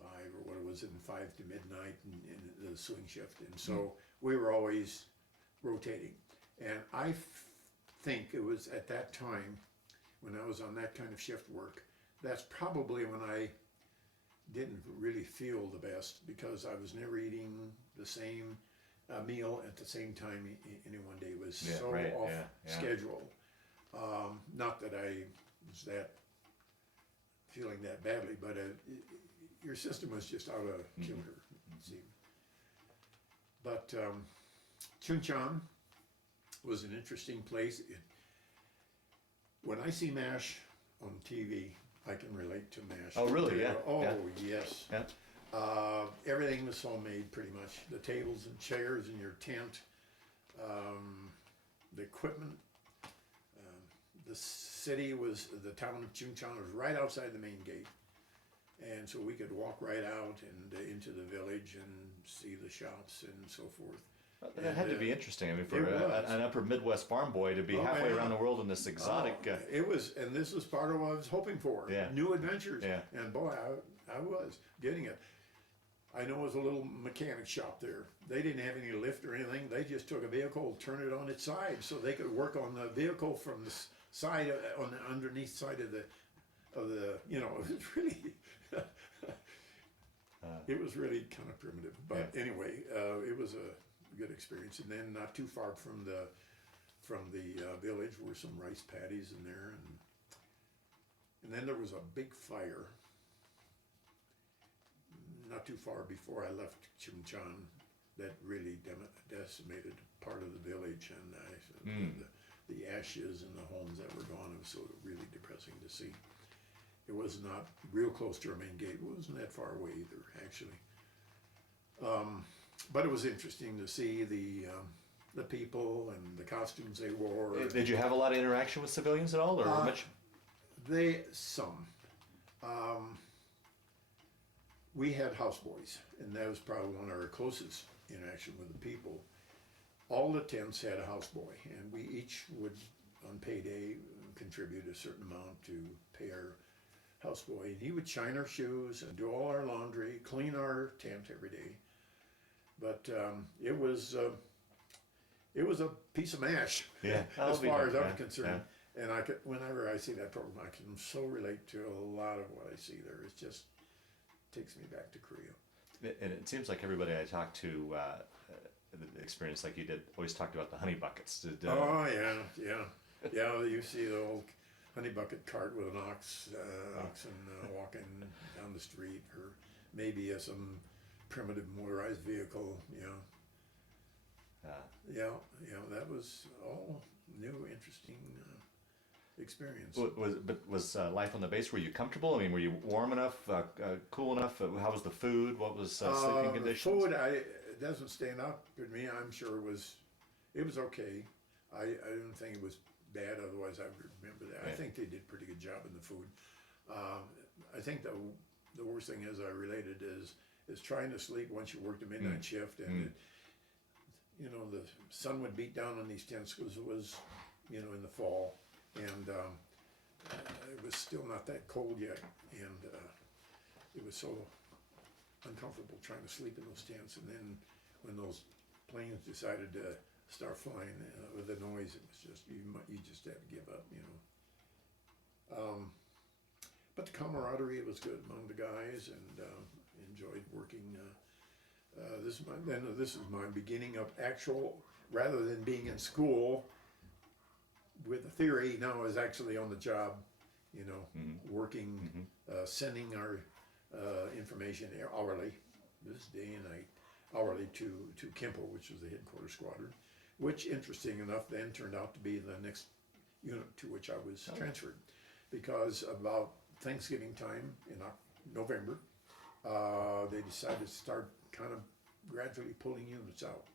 5 or what it was, and 5 to midnight, and the swing shift. And so we were always rotating. And I think it was at that time, when I was on that kind of shift work, that's probably when I didn't really feel the best, because I was never eating the same meal at the same time any one day. It was off schedule. Not that I was feeling that badly, but your system was just out of kilter, it seemed. But Chuncheon was an interesting place. When I see MASH on TV, I can relate to MASH. Oh, really? Yeah. Oh, yes. Yeah. Everything was homemade, pretty much. The tables and chairs in your tent, the equipment. The town of Chuncheon was right outside the main gate. And so we could walk right out and into the village and see the shops and so forth. That had to be interesting. I mean, for an upper Midwest farm boy to be halfway around the world in this exotic... It was, and this was part of what I was hoping for. Yeah. New adventures. Yeah. And boy, I was getting it. I know it was a little mechanic shop there. They didn't have any lift or anything. They just took a vehicle, turned it on its side, so they could work on the vehicle from the side, on the underneath side of the, it was really... it was really kind of primitive, but anyway, it was a good experience. And then not too far from the village were some rice paddies in there, and then there was a big fire not too far before I left Chuncheon that really decimated part of the village, and the ashes and the homes that were gone. It was so really depressing to see. It was not real close to our main gate. It wasn't that far away either, actually. But it was interesting to see the people and the costumes they wore. Did you have a lot of interaction with civilians at all, or much? Some. We had houseboys, and that was probably one of our closest interaction with the people. All the tents had a houseboy, and we each would, on payday, contribute a certain amount to pay our houseboy. And he would shine our shoes and do all our laundry, clean our tent every day. But it was a piece of mash, as far as I'm concerned. Yeah. And whenever I see that program, I can so relate to a lot of what I see there. It just takes me back to Korea. And it seems like everybody I talked to, the experience like you did, always talked about the honey buckets. Oh yeah. You see the old honey bucket cart with an oxen walking down the street, or maybe some primitive motorized vehicle. Yeah, that was all new, interesting experience. Was life on the base? Were you comfortable? I mean, were you warm enough, cool enough? How was the food? What was sleeping conditions? The food, it doesn't stand out to me. I'm sure it was okay. I don't think it was bad. Otherwise, I would remember that. Yeah. I think they did a pretty good job in the food. I think the worst thing, as I related, is trying to sleep once you work the midnight shift, and you know, the sun would beat down on these tents because it was, you know, in the fall, and it was still not that cold yet, and it was so uncomfortable trying to sleep in those tents. And then when those planes decided to start flying with the noise, it was just you just had to give up, you know. But the camaraderie was good among the guys, and enjoyed working. This is my beginning of actual, rather than being in school with the theory. Now I was actually on the job, you know, working, sending our information hourly, this day and night, hourly to Kimpo, which was the headquarters squadron, which, interesting enough, then turned out to be the next unit to which I was transferred, because about Thanksgiving time in November, they decided to start kind of gradually pulling units out,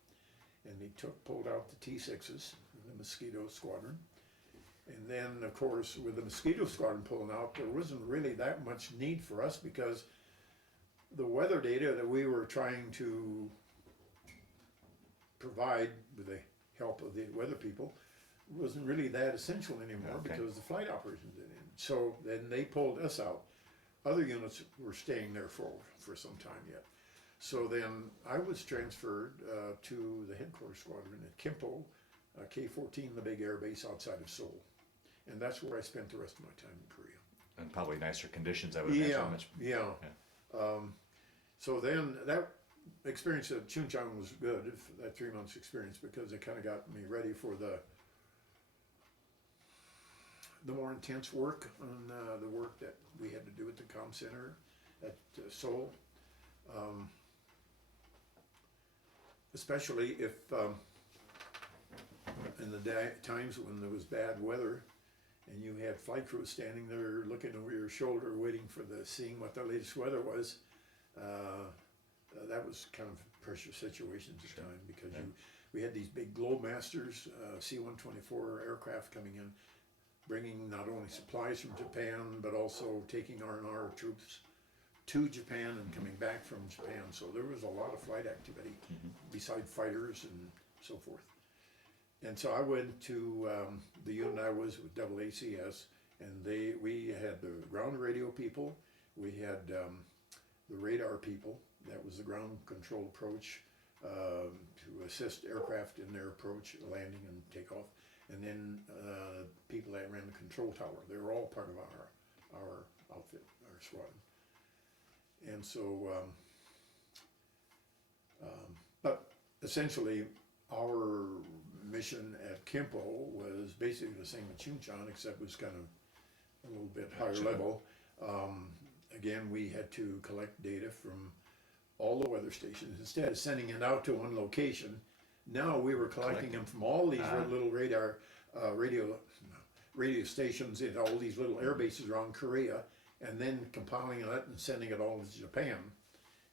and they pulled out the T6s, the Mosquito Squadron. And then, of course, with the Mosquito Squadron pulling out, there wasn't really that much need for us, because the weather data that we were trying to provide with the help of the weather people wasn't really that essential anymore, because the flight operations didn't end. So then they pulled us out. Other units were staying there for some time yet. So then I was transferred to the headquarters squadron at Kimpo, K14, the big air base outside of Seoul. And that's where I spent the rest of my time in Korea. And probably nicer conditions, I would imagine. So then that experience at Chuncheon was good, that 3 months experience, because it kind of got me ready for the more intense work on the work that we had to do at the comm center at Seoul. Especially if in the times when there was bad weather and you had flight crews standing there looking over your shoulder waiting for seeing what the latest weather was, that was kind of a pressure situation at the time, because we had these big Globemasters, C-124 aircraft coming in, bringing not only supplies from Japan, but also taking R&R troops to Japan and coming back from Japan. So there was a lot of flight activity beside fighters and so forth. And so I went to the unit I was with AACS, and we had the ground radio people, we had the radar people, that was the ground control approach to assist aircraft in their approach, landing and takeoff, and then people that ran the control tower. They were all part of our outfit, our squadron. And so, but essentially our mission at Kimpo was basically the same at Chuncheon, except it was kind of a little bit higher level. Again, we had to collect data from all the weather stations. Instead of sending it out to one location, now we were collecting them from all these little radio stations in all these little air bases around Korea, and then compiling it and sending it all to Japan,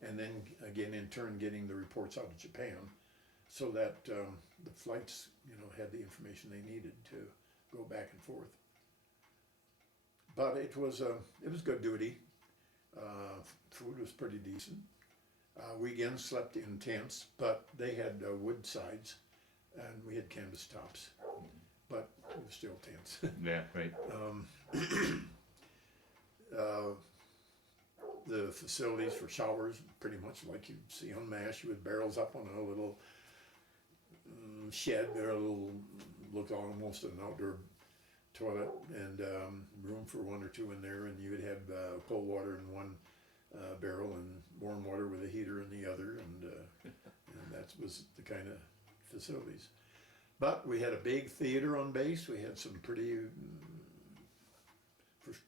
and then again in turn getting the reports out to Japan, so that the flights, you know, had the information they needed to go back and forth. But it was good duty. Food was pretty decent. We again slept in tents, but they had wood sides, and we had canvas tops, but it was still tents. Yeah, right. The facilities for showers, pretty much like you'd see on MASH, with barrels up on a little shed there, looked almost an outdoor toilet, and room for one or two in there, and you would have cold water in one barrel and warm water with a heater in the other, and that was the kind of facilities. But we had a big theater on base. We had some pretty,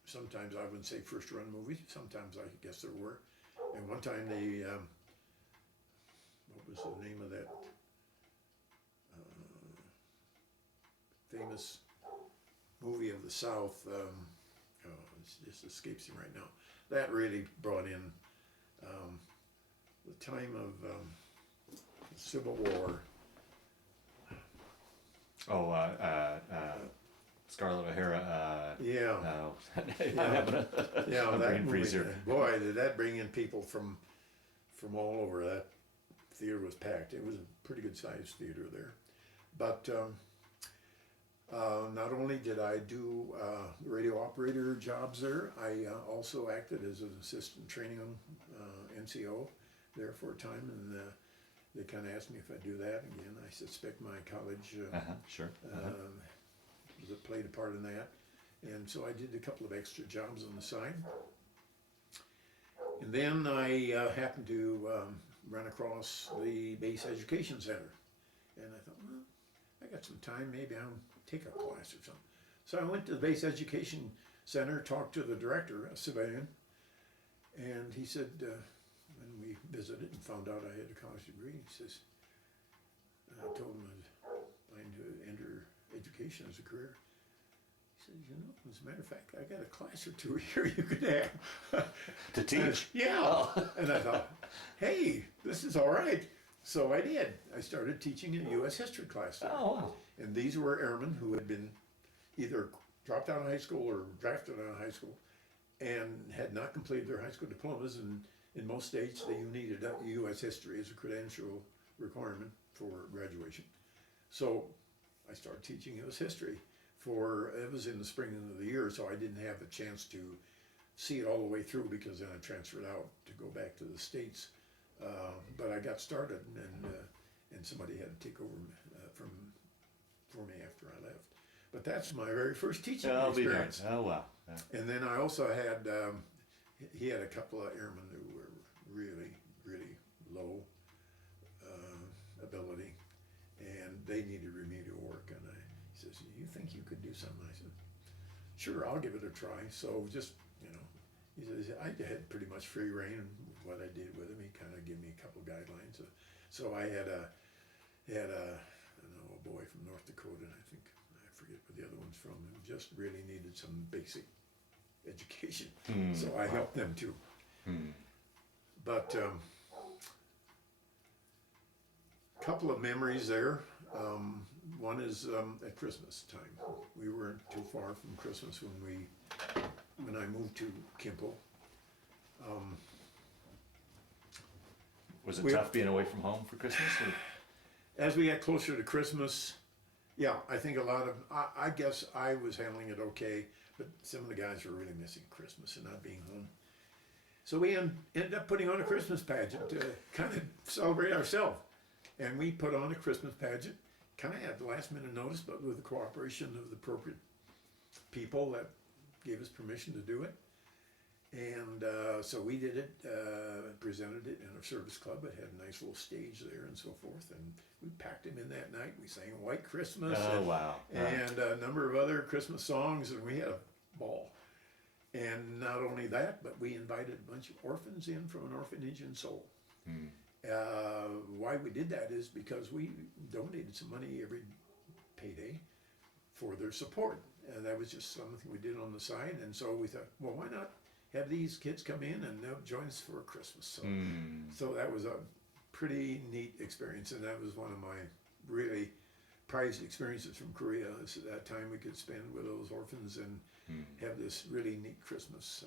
sometimes I wouldn't say first run movies, sometimes I guess there were. And one time they, what was the name of that famous movie of the South. Oh, it just escapes me right now. That really brought in the time of the Civil War. Oh, Scarlett O'Hara. Yeah, I'm Yeah. having a yeah, that brain movie. freeze here. Boy, did that bring in people from all over. That theater was packed. It was a pretty good sized theater there. But not only did I do radio operator jobs there, I also acted as an assistant training NCO there for a time, and they kind of asked me if I'd do that again. I suspect my college Sure. played a part in that, and so I did a couple of extra jobs on the side. And then I happened to run across the Base Education Center, and I thought, well, I got some time, maybe I'll take a class or something. So I went to the Base Education Center, talked to the director, a civilian, and he said, when we visited and found out I had a college degree, he says, I told him I was planning to enter education as a career. He said, you know, as a matter of fact, I got a class or two here you could have. To teach? Yeah. And I thought, hey, this is all right. So I did. I started teaching a U.S. history class there. Oh, wow. And these were airmen who had been either dropped out of high school or drafted out of high school and had not completed their high school diplomas. And in most states, you needed U.S. history as a credential requirement for graduation. So I started teaching U.S. history. It was in the spring of the year, so I didn't have a chance to see it all the way through because then I transferred out to go back to the States. But I got started, and somebody had to take over for me after I left. But that's my very first teaching experience. Oh, wow. Yeah. And then I also had, he had a couple of airmen who were really, really low ability, and they needed remedial work. And he says, you think you could do something? I said, sure, I'll give it a try. So just, you know, he says, I had pretty much free reign in what I did with him. He kind of gave me a couple of guidelines. So I had a boy from North Dakota, and I forget where the other one's from, who just really needed some basic education. So I helped them too. But a couple of memories there. One is at Christmas time. We weren't too far from Christmas when I moved to Kimpo. Was it tough being away from home for Christmas? Or? As we got closer to Christmas, yeah, I think I guess I was handling it okay, but some of the guys were really missing Christmas and not being home. So we ended up putting on a Christmas pageant to kind of celebrate ourselves. And we put on a Christmas pageant, kind of at the last minute notice, but with the cooperation of the appropriate people that gave us permission to do it. And so we did it, presented it in our service club. It had a nice little stage there and so forth. And we packed him in that night. We sang White Christmas. Oh, wow. And a number of other Christmas songs, and we had a ball. And not only that, but we invited a bunch of orphans in from an orphanage in Seoul. Why we did that is because we donated some money every payday for their support. And that was just something we did on the side. And so we thought, well, why not have these kids come in and they'll join us for Christmas. So that was a pretty neat experience, and that was one of my really prized experiences from Korea. Is at that time we could spend with those orphans and have this really neat Christmas.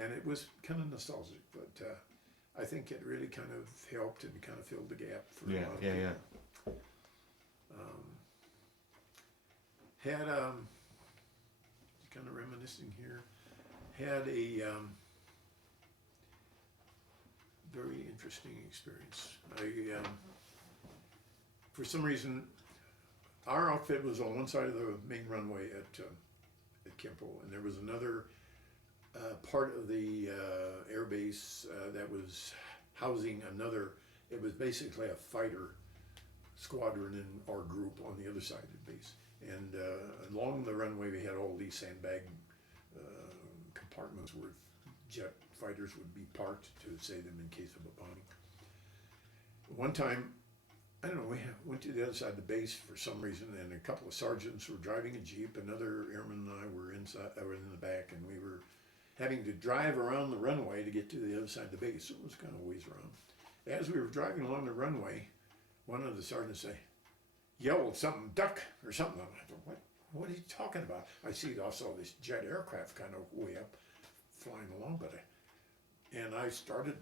And it was kind of nostalgic, but I think it really kind of helped and kind of filled the gap for a lot of people. Had kind of reminiscing here. Had a very interesting experience. For some reason, our outfit was on one side of the main runway at Kimpo, and there was another part of the air base that was housing another. It was basically a fighter squadron or group on the other side of the base. And along the runway, we had all these sandbag compartments where jet fighters would be parked to save them in case of a bombing. One time, I don't know, we went to the other side of the base for some reason, and a couple of sergeants were driving a Jeep, another airman and I were in the back, and we were having to drive around the runway to get to the other side of the base. It was kind of a ways around. As we were driving along the runway, one of the sergeants yelled something, duck, or something. I thought, what are you talking about? I saw this jet aircraft kind of way up, flying along, and I started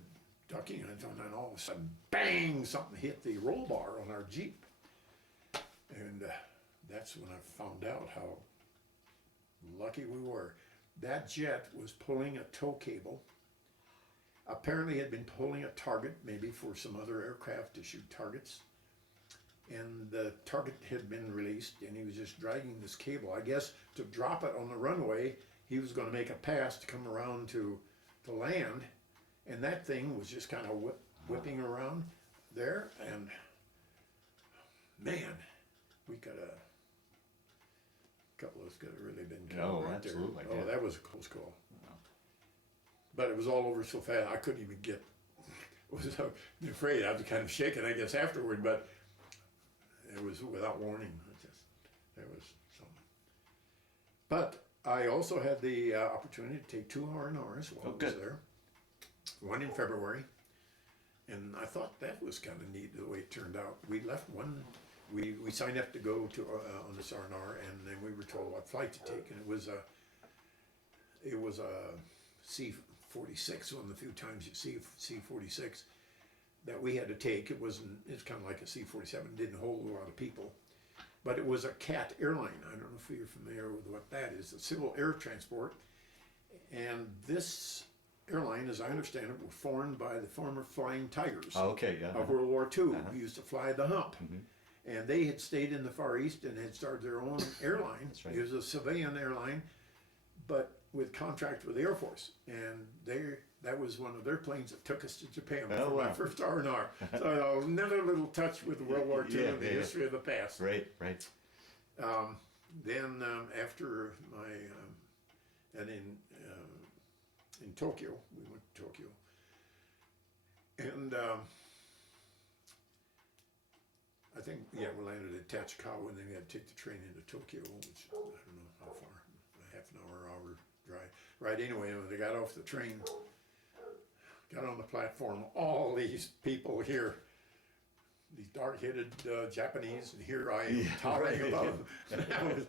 ducking, and then all of a sudden, bang, something hit the roll bar on our Jeep. And that's when I found out how lucky we were. That jet was pulling a tow cable. Apparently had been pulling a target, maybe for some other aircraft to shoot targets. And the target had been released, and he was just dragging this cable, I guess, to drop it on the runway. He was going to make a pass to come around to land, and that thing was just kind of whipping around there, and man, we could have, a couple of us could have really been killed right absolutely, there. Oh, that was a close call. But it was all over so fast, I couldn't even was afraid. I was kind of shaking, I guess, afterward, but it was without warning. There was something. But I also had the opportunity to take 2 R&Rs while I was there. One in February, and I thought that was kind of neat the way it turned out. We left one, we signed up to go to on this R&R, and then we were told what flight to take, and it was a C-46, one of the few times you see C-46 that we had to take. It's kind of like a C-47, didn't hold a lot of people, but it was a CAT airline. I don't know if you're familiar with what that is, a civil air transport, and this airline, as I understand it, were formed by the former Flying Tigers of World War II, who used to fly the hump. And they had stayed in the Far East and had started their own airline. Right. It was a civilian airline, but with contract with the Air Force. And that was one of their planes that took us to Japan for my first R&R. So another little touch with World War II and the history of the past. Right. Then after my, and in Tokyo, we went to Tokyo, and I think, we landed at Tachikawa, and then we had to take the train into Tokyo, which I don't know how far, a half an hour drive. Right, anyway, when they got off the train, got on the platform, all these people here, these dark-headed Japanese, and here I am towering above them. That was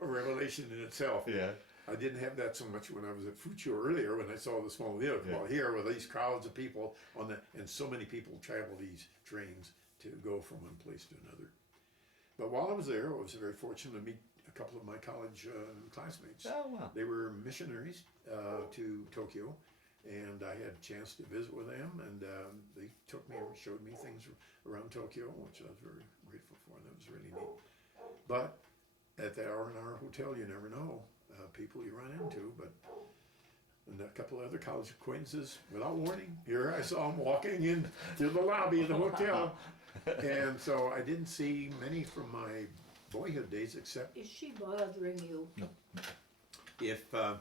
a revelation in itself. Yeah. I didn't have that so much when I was at Fujio earlier, when I saw the small vehicle. Well, here with these crowds of people and so many people travel these trains to go from one place to another. But while I was there, I was very fortunate to meet a couple of my college classmates. Oh, wow. They were missionaries to Tokyo, and I had a chance to visit with them, and they showed me things around Tokyo, which I was very grateful for. That was really neat. But at the R&R hotel, you never know people you run into, and a couple of other college acquaintances, without warning, here I saw them walking in to the lobby of the hotel. And so I didn't see many from my boyhood days, except... Is she bothering you? No. If the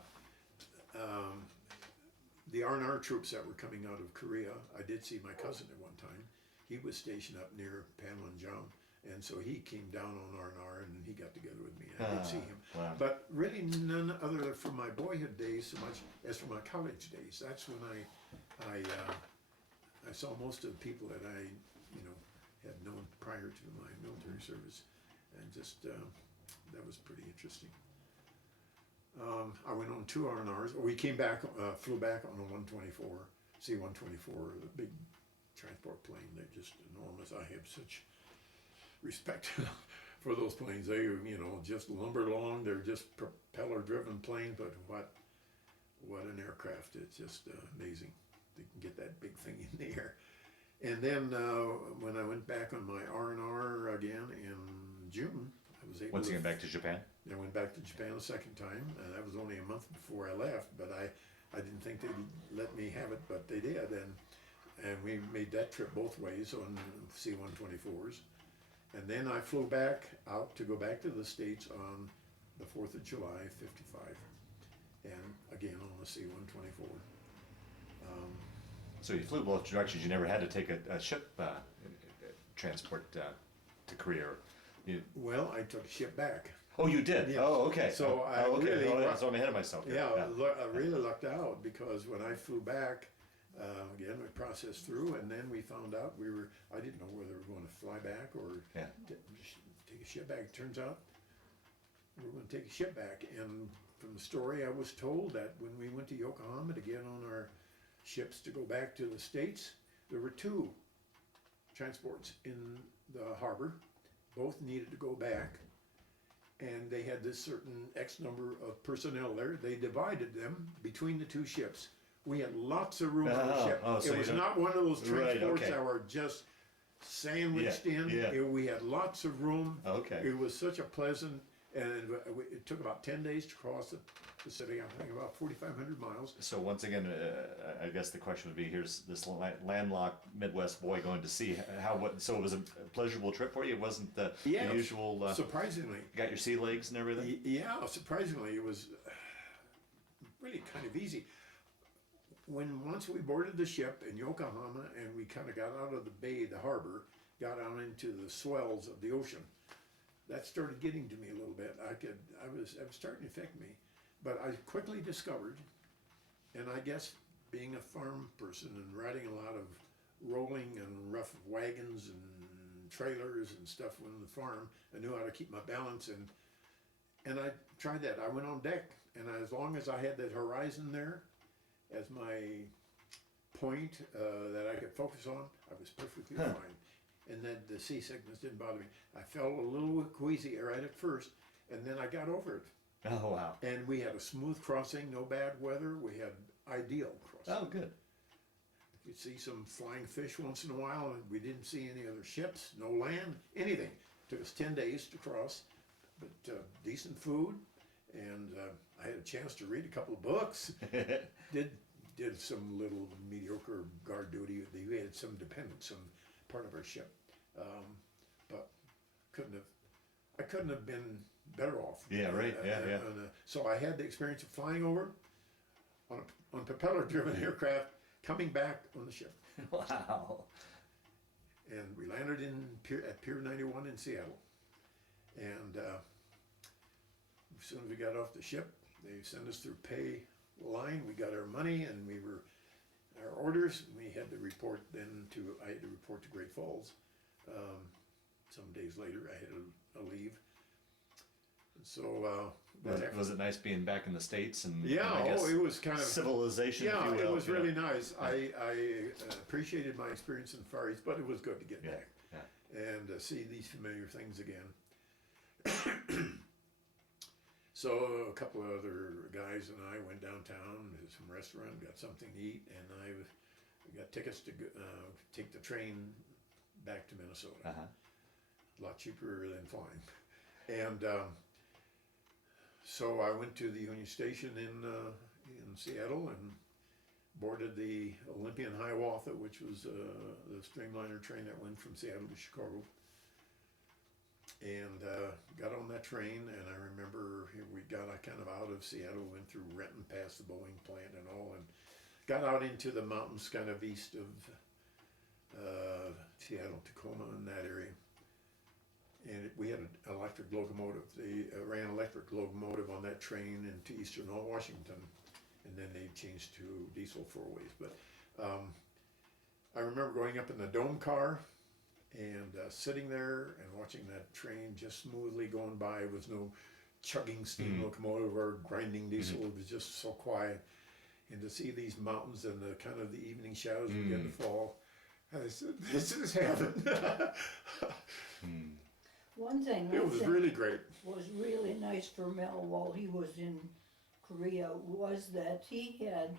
R&R troops that were coming out of Korea, I did see my cousin at one time. He was stationed up near Panmunjom, and so he came down on R&R and he got together with me. I did see him. Wow. But really none other from my boyhood days so much as from my college days. That's when I saw most of the people that I had known prior to my military service, and just that was pretty interesting. I went on 2 R&Rs. We came back, flew back on a 124, C-124, the big transport plane. They're just enormous. I have such respect for those planes. They, just lumber along. They're just propeller-driven planes, but what an aircraft! It's just amazing. They can get that big thing in the air. And then when I went back on my R&R again in June, I was able Once again back to Japan? I went back to Japan a second time, and that was only a month before I left, but I didn't think they'd let me have it, but they did, and we made that trip both ways on C-124s. And then I flew back out to go back to the States on the 4th of July, 55, and again on the C-124. So you flew both directions. You never had to take a ship transport to Korea? Well, I took a ship back. Oh, you did? Yeah. Oh, okay. So I really so I'm ahead of myself here. Yeah, I really lucked out because when I flew back, again, we processed through, and then we found out I didn't know whether we were going to fly back or take a ship back. It turns out we were going to take a ship back. And from the story, I was told that when we went to Yokohama to get on our ships to go back to the States, there were two transports in the harbor. Both needed to go back. And they had this certain X number of personnel there. They divided them between the two ships. We had lots of room on the ship. So it was not one of those transports that were just sandwiched in. Yeah. We had lots of room. Okay. It was such a pleasant, and it took about 10 days to cross the Pacific. I think about 4,500 miles. So once again, I guess the question would be: here's this landlocked Midwest boy going to sea. So it was a pleasurable trip for you. It wasn't the usual. Surprisingly, got your sea legs and everything. Yeah, surprisingly, it was really kind of easy. Once we boarded the ship in Yokohama and we kind of got out of the bay, the harbor, got out into the swells of the ocean, that started getting to me a little bit. I was starting to affect me, but I quickly discovered, and I guess being a farm person and riding a lot of rolling and rough wagons and trailers and stuff on the farm, I knew how to keep my balance, and I tried that. I went on deck, and as long as I had that horizon there as my point that I could focus on, I was perfectly fine. And then the seasickness didn't bother me. I felt a little queasy right at first, and then I got over it. Oh, wow. And we had a smooth crossing, no bad weather. We had ideal crossing. Oh, good. You'd see some flying fish once in a while, and we didn't see any other ships, no land, anything. Took us 10 days to cross, but decent food, and I had a chance to read a couple of books. Did some little mediocre guard duty. We had some dependents on part of our ship, but I couldn't have been better off. Yeah, right. Yeah. So I had the experience of flying over on propeller-driven aircraft, coming back on the ship. Wow. And we landed at Pier 91 in Seattle. And as soon as we got off the ship, they sent us through pay line. We got our money and our orders. We had to report I had to report to Great Falls. Some days later, I had a leave. And so, was it nice being back in the States and it was kind of civilization? Yeah, if you will, it was really nice. I appreciated my experience in the Far East, but it was good to get back and see these familiar things again. So a couple of other guys and I went downtown to some restaurant, got something to eat, and I got tickets to take the train back to Minnesota. A lot cheaper than flying. And so I went to the Union Station in Seattle and boarded the Olympian Hiawatha, which was the streamliner train that went from Seattle to Chicago. And got on that train, and I remember we got kind of out of Seattle, went through Renton, past the Boeing plant and all, and got out into the mountains kind of east of Seattle, Tacoma, in that area. And we had an electric locomotive. They ran electric locomotive on that train into eastern Washington, and then they changed to diesel four-ways. But I remember going up in the dome car and sitting there and watching that train just smoothly going by. It was no chugging steam locomotive or grinding diesel. It was just so quiet. And to see these mountains and the kind of the evening shadows begin to fall, I said, "This is heaven." One thing It was really great. was really nice for Mel while he was in Korea was that he had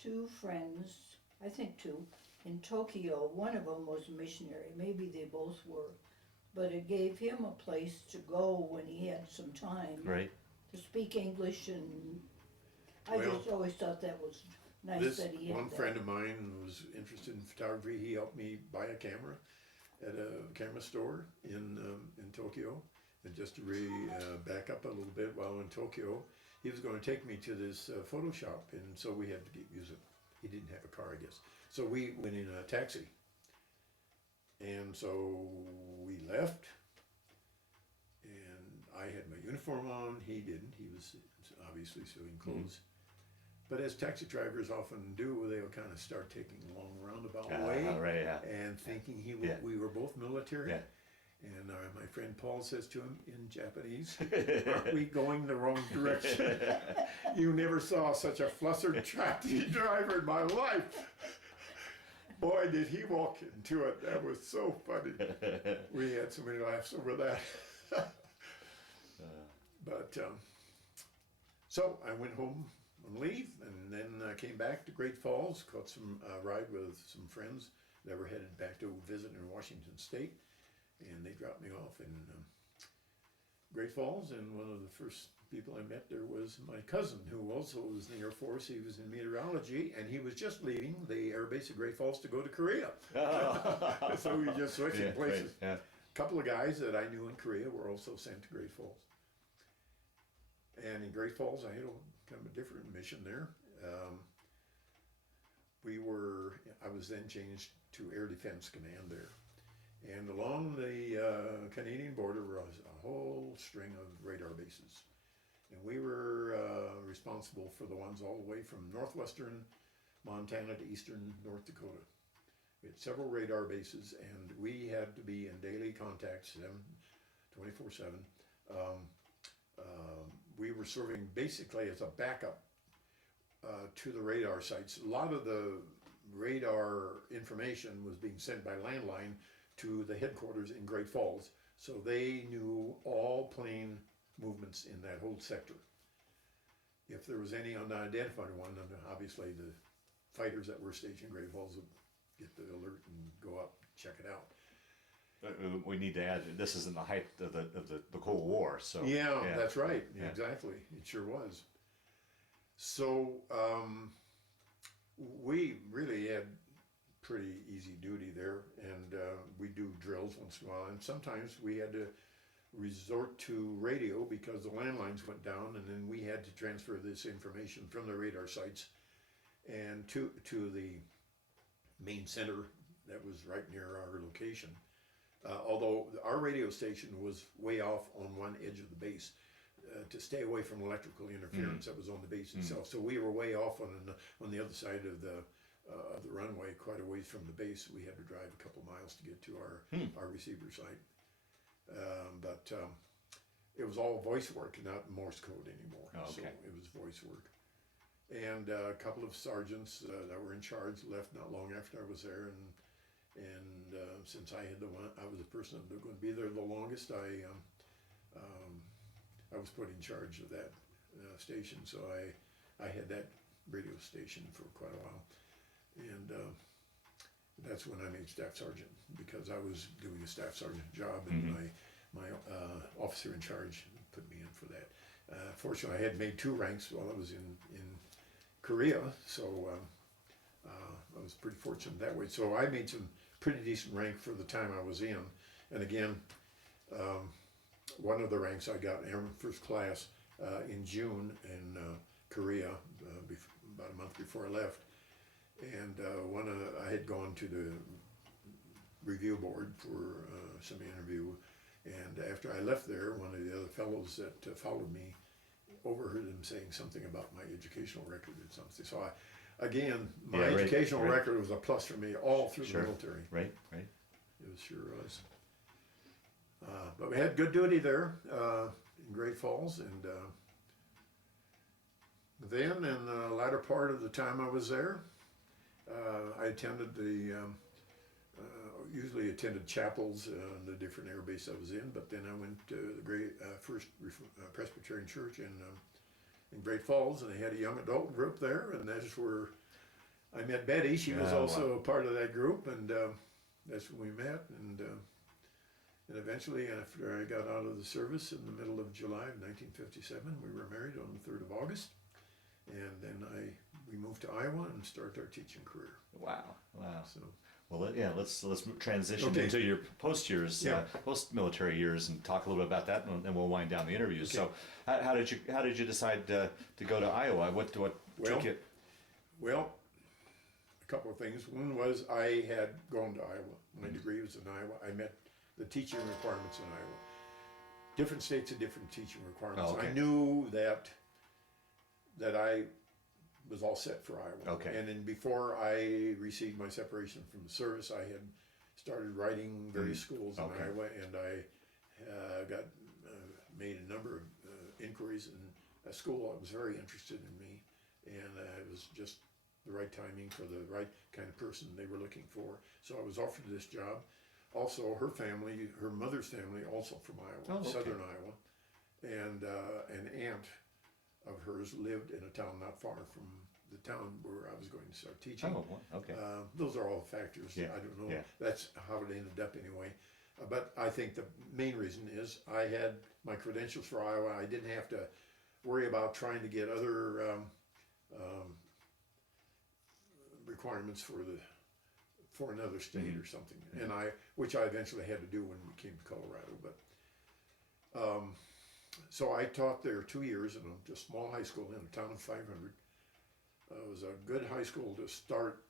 two friends, I think two, in Tokyo. One of them was a missionary, maybe they both were, but it gave him a place to go when he had some time to speak English, and I just always thought that was nice that he had one that. friend of mine was interested in photography. He helped me buy a camera at a camera store in Tokyo. And just to back up a little bit, while in Tokyo, he was going to take me to this photo shop, and so we had to use it. He didn't have a car, I guess. So we went in a taxi, And so we left, and I had my uniform on, he didn't, he was obviously sewing clothes. But as taxi drivers often do, they'll kind of start taking a long roundabout way, Right, yeah. and thinking Yeah. we were both military. Yeah. And my friend Paul says to him in Japanese, "Aren't we going the wrong direction? You never saw such a flustered taxi driver in my life." Boy, did he walk into it. That was so funny. We had so many laughs over that. But so I went home on leave, and then I came back to Great Falls, caught some ride with some friends that were headed back to visit in Washington State, and they dropped me off in Great Falls. And one of the first people I met there was my cousin, who also was in the Air Force. He was in meteorology, and he was just leaving the Air Base at Great Falls to go to Korea. So we just switching places. Right, yeah. A couple of guys that I knew in Korea were also sent to Great Falls. And in Great Falls, I had kind of a different mission there. I was then changed to Air Defense Command there. And along the Canadian border was a whole string of radar bases. And we were responsible for the ones all the way from northwestern Montana to eastern North Dakota. We had several radar bases, and we had to be in daily contact 24/7. We were serving basically as a backup to the radar sites. A lot of the radar information was being sent by landline to the headquarters in Great Falls, so they knew all plane movements in that whole sector. If there was any unidentified one, then obviously the fighters that were stationed in Great Falls would get the alert and go up, check it out. We need to add, this is in the height of the Cold War, so. Yeah, that's right, Yeah. exactly, it sure was. So we really had pretty easy duty there, and we do drills once in a while, and sometimes we had to resort to radio because the landlines went down, and then we had to transfer this information from the radar sites and to the main center that was right near our location. Although our radio station was way off on one edge of the base to stay away from electrical interference that was on the base itself. So we were way off on the other side of the runway, quite a ways from the base. We had to drive a couple miles to get to our receiver site. But it was all voice work, not Morse code anymore. Oh, okay. So it was voice work. And a couple of sergeants that were in charge left not long after I was there, and since I was the person that was going to be there the longest, I was put in charge of that station. So I had that radio station for quite a while, and that's when I made staff sergeant, because I was doing a staff sergeant job, and my officer in charge put me in for that. Fortunately, I had made 2 ranks while I was in Korea, so I was pretty fortunate that way. So I made some pretty decent rank for the time I was in. And again, one of the ranks I got, Airman First Class, in June in Korea, about a month before I left. And I had gone to the review board for some interview. And after I left there, one of the other fellows that followed me overheard him saying something about my educational record or something. So again, my educational record was a plus for me all through the military. Right. It sure was. But we had good duty there in Great Falls, and then in the latter part of the time I was there, I attended usually attended chapels in the different air base I was in, but then I went to the First Presbyterian Church in Great Falls, and they had a young adult group there, and that's where I met Betty. She was also a part of that group, and that's when we met, and eventually, after I got out of the service in the middle of July of 1957, we were married on the 3rd of August, and then we moved to Iowa and started our teaching career. Wow. So. Well, yeah, let's transition into your post-military years, and talk a little bit about that, and then we'll wind down the interview. Okay. So, how did you decide to go to Iowa? What took it? Well, a couple of things. One was I had gone to Iowa. My degree was in Iowa. I met the teaching requirements in Iowa. Different states have different teaching requirements. Oh, okay. I knew that I was all set for Iowa. Okay. And then before I received my separation from the service, I had started writing various schools in Okay. Iowa, and I got made a number of inquiries, and a school that was very interested in me, and it was just the right timing for the right kind of person they were looking for. So I was offered this job. Also, her family, her mother's family, also from Iowa, Oh, okay. southern Iowa, and an aunt of hers lived in a town not far from the town where I was going to start teaching. Oh, okay. Those are all factors. Yeah, I don't know. yeah. That's how it ended up anyway. But I think the main reason is I had my credentials for Iowa. I didn't have to worry about trying to get other requirements for another state or something, and which I eventually had to do when we came to Colorado. But so I taught there 2 years in a small high school in a town of 500. It was a good high school to start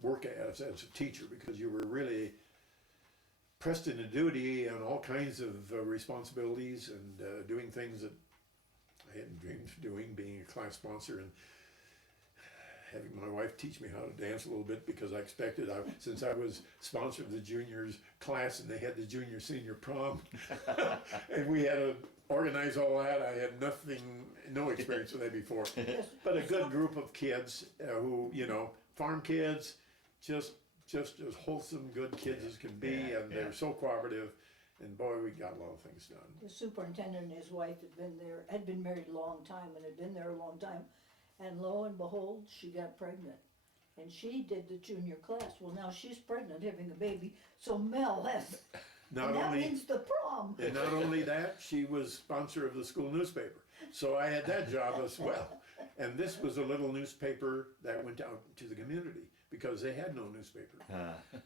work as a teacher, because you were really pressed into duty and all kinds of responsibilities, and doing things that I hadn't dreamed of doing, being a class sponsor and having my wife teach me how to dance a little bit, because I expected, since I was sponsor of the juniors class and they had the junior senior prom and we had to organize all that. I had no experience with that before, but a good group of kids who, farm kids, just as wholesome, good kids as can be, Yeah, and they're so cooperative, and boy, we got a lot of things done. The superintendent and his wife had been married a long time and had been there a long time. And lo and behold, she got pregnant. And she did the junior class. Well, now she's pregnant, having a baby, so Mel has, and that means the prom. And not only that, she was sponsor of the school newspaper. So I had that job as well. And this was a little newspaper that went out to the community, because they had no newspaper.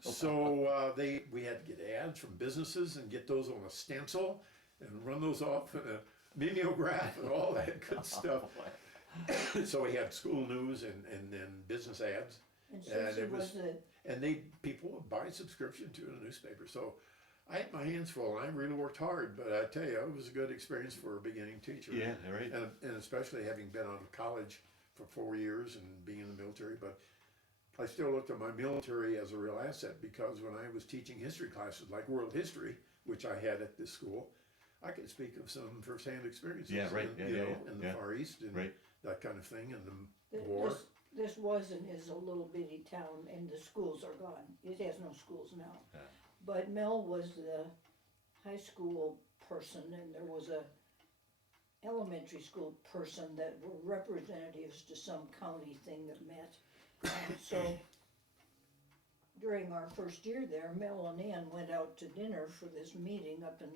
So we had to get ads from businesses and get those on a stencil and run those off in a mimeograph and all that good stuff. So we had school news and then business ads. And since it was and people would buy a subscription to the newspaper. So I had my hands full. I really worked hard, but I tell you, it was a good experience for a beginning teacher. Yeah, right. And especially having been out of college for 4 years and being in the military. But I still looked at my military as a real asset, because when I was teaching history classes like world history, which I had at this school, I could speak of some firsthand experiences. Yeah, right. In the Far East and Right. that kind of thing, and the war. This was and is a little bitty town, and the schools are gone. It has no schools now. Yeah. But Mel was the high school person, and there was a elementary school person that were representatives to some county thing that met. So during our first year there, Mel and Ann went out to dinner for this meeting up in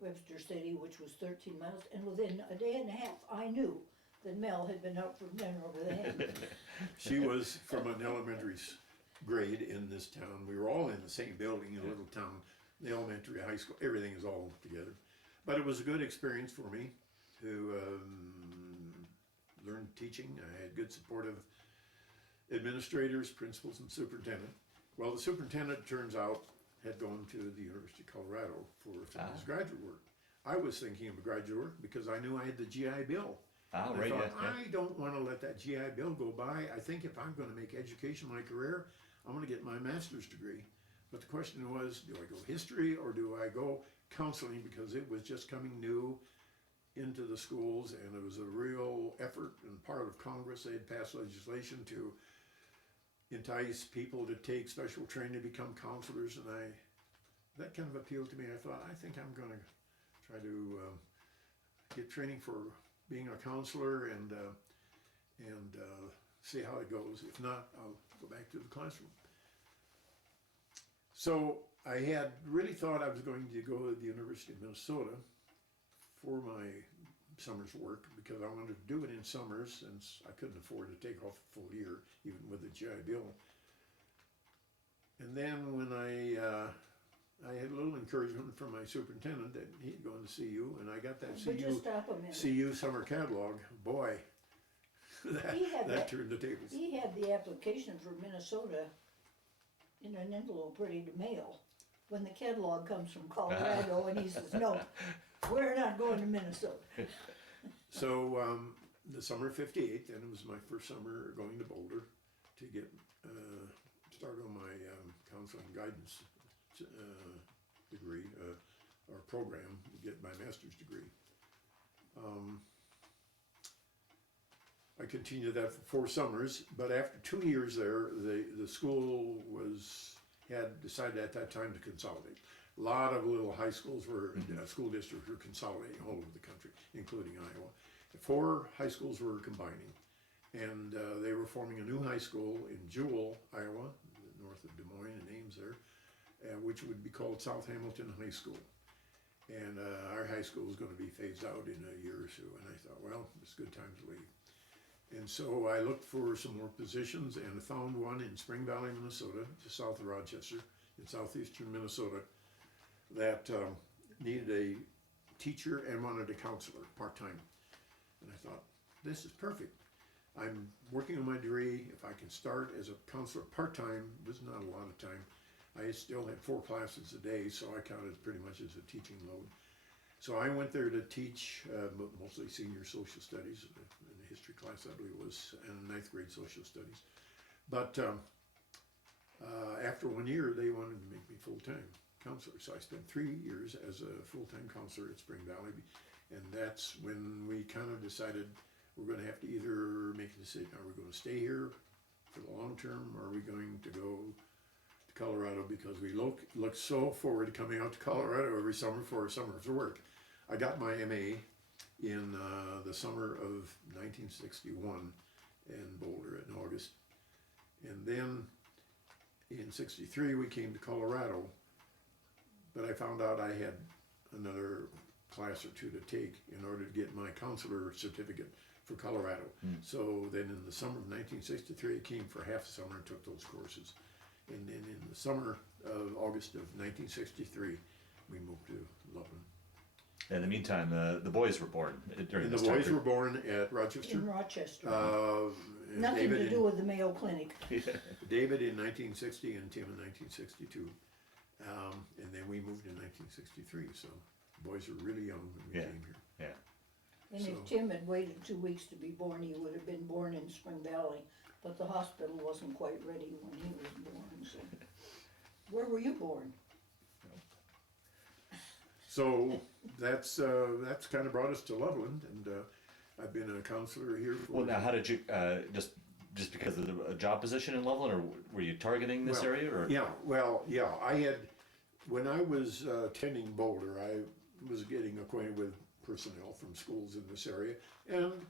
Webster City, which was 13 miles, and within a day and a half, I knew that Mel had been out for dinner over the hand. She was from an elementary grade in this town. We were all in the same building in a little town. The elementary, high school, everything is all together. But it was a good experience for me to learn teaching. I had good supportive administrators, principals, and superintendent. Well, the superintendent, turns out, had gone to the University of Colorado for his graduate work. I was thinking of a graduate work because I knew I had the GI Bill. Oh, I right, thought, yeah. I don't want to let that GI Bill go by. I think if I'm going to make education my career, I'm going to get my master's degree. But the question was, do I go history or do I go counseling? Because it was just coming new into the schools, and it was a real effort, and part of Congress, they had passed legislation to entice people to take special training to become counselors, and that kind of appealed to me. I thought, I think I'm going to try to get training for being a counselor and see how it goes. If not, I'll go back to the classroom. So I had really thought I was going to go to the University of Minnesota for my summer's work, because I wanted to do it in summers, since I couldn't afford to take off a full year, even with the GI Bill. And then when I had a little encouragement from my superintendent that he'd gone to CU, and I got that But just stop a minute. CU summer catalog. Boy, that turned the tables. He had the application for Minnesota in an envelope ready to mail. When the catalog comes from Colorado and he says, no, we're not going to Minnesota. So, the summer of '58, then it was my first summer going to Boulder to get, start on my counseling guidance degree, or program, get my master's degree. I continued that for 4 summers, but after 2 years there, the school had decided at that time to consolidate. A lot of little high schools school districts were consolidating all over the country, including Iowa. 4 high schools were combining, and they were forming a new high school in Jewell, Iowa, north of Des Moines and Ames there, which would be called South Hamilton High School. And our high school was going to be phased out in a year or so, and I thought, well, it's a good time to leave. And so I looked for some more positions and found one in Spring Valley, Minnesota, just south of Rochester, in southeastern Minnesota, that needed a teacher and wanted a counselor, part-time. And I thought, this is perfect. I'm working on my degree. If I can start as a counselor part-time, was not a lot of time. I still had 4 classes a day, so I counted pretty much as a teaching load. So I went there to teach mostly senior social studies, in the history class I believe it was, and 9th grade social studies. But after 1 year, they wanted to make me full-time counselor. So I spent 3 years as a full-time counselor at Spring Valley. And that's when we kind of decided we're going to have to either make a decision. Are we going to stay here for the long term, or are we going to go to Colorado? Because we look so forward to coming out to Colorado every summer for a summer's work. I got my MA in the summer of 1961 in Boulder in August. And then in '63 we came to Colorado, but I found out I had another class or 2 to take in order to get my counselor certificate for Colorado. So then in the summer of 1963, I came for half the summer and took those courses. And then in the summer of August of 1963, we moved to Loveland. In the meantime, the boys were born during And this the time boys period. were born at Rochester. In Rochester. David Nothing to in- do with the Mayo Clinic. David in 1960 and Tim in 1962. And then we moved in 1963, so the boys were really young when we Yeah. came here. Yeah. And So- if Tim had waited 2 weeks to be born, he would have been born in Spring Valley. But the hospital wasn't quite ready when he was born, so. Where were you born? So that's kind of brought us to Loveland, and I've been a counselor here for. Well, now, how did you just because of the job position in Loveland, or were you targeting this Well, area? Or Yeah. I had, when I was attending Boulder, I was getting acquainted with personnel from schools in this area, and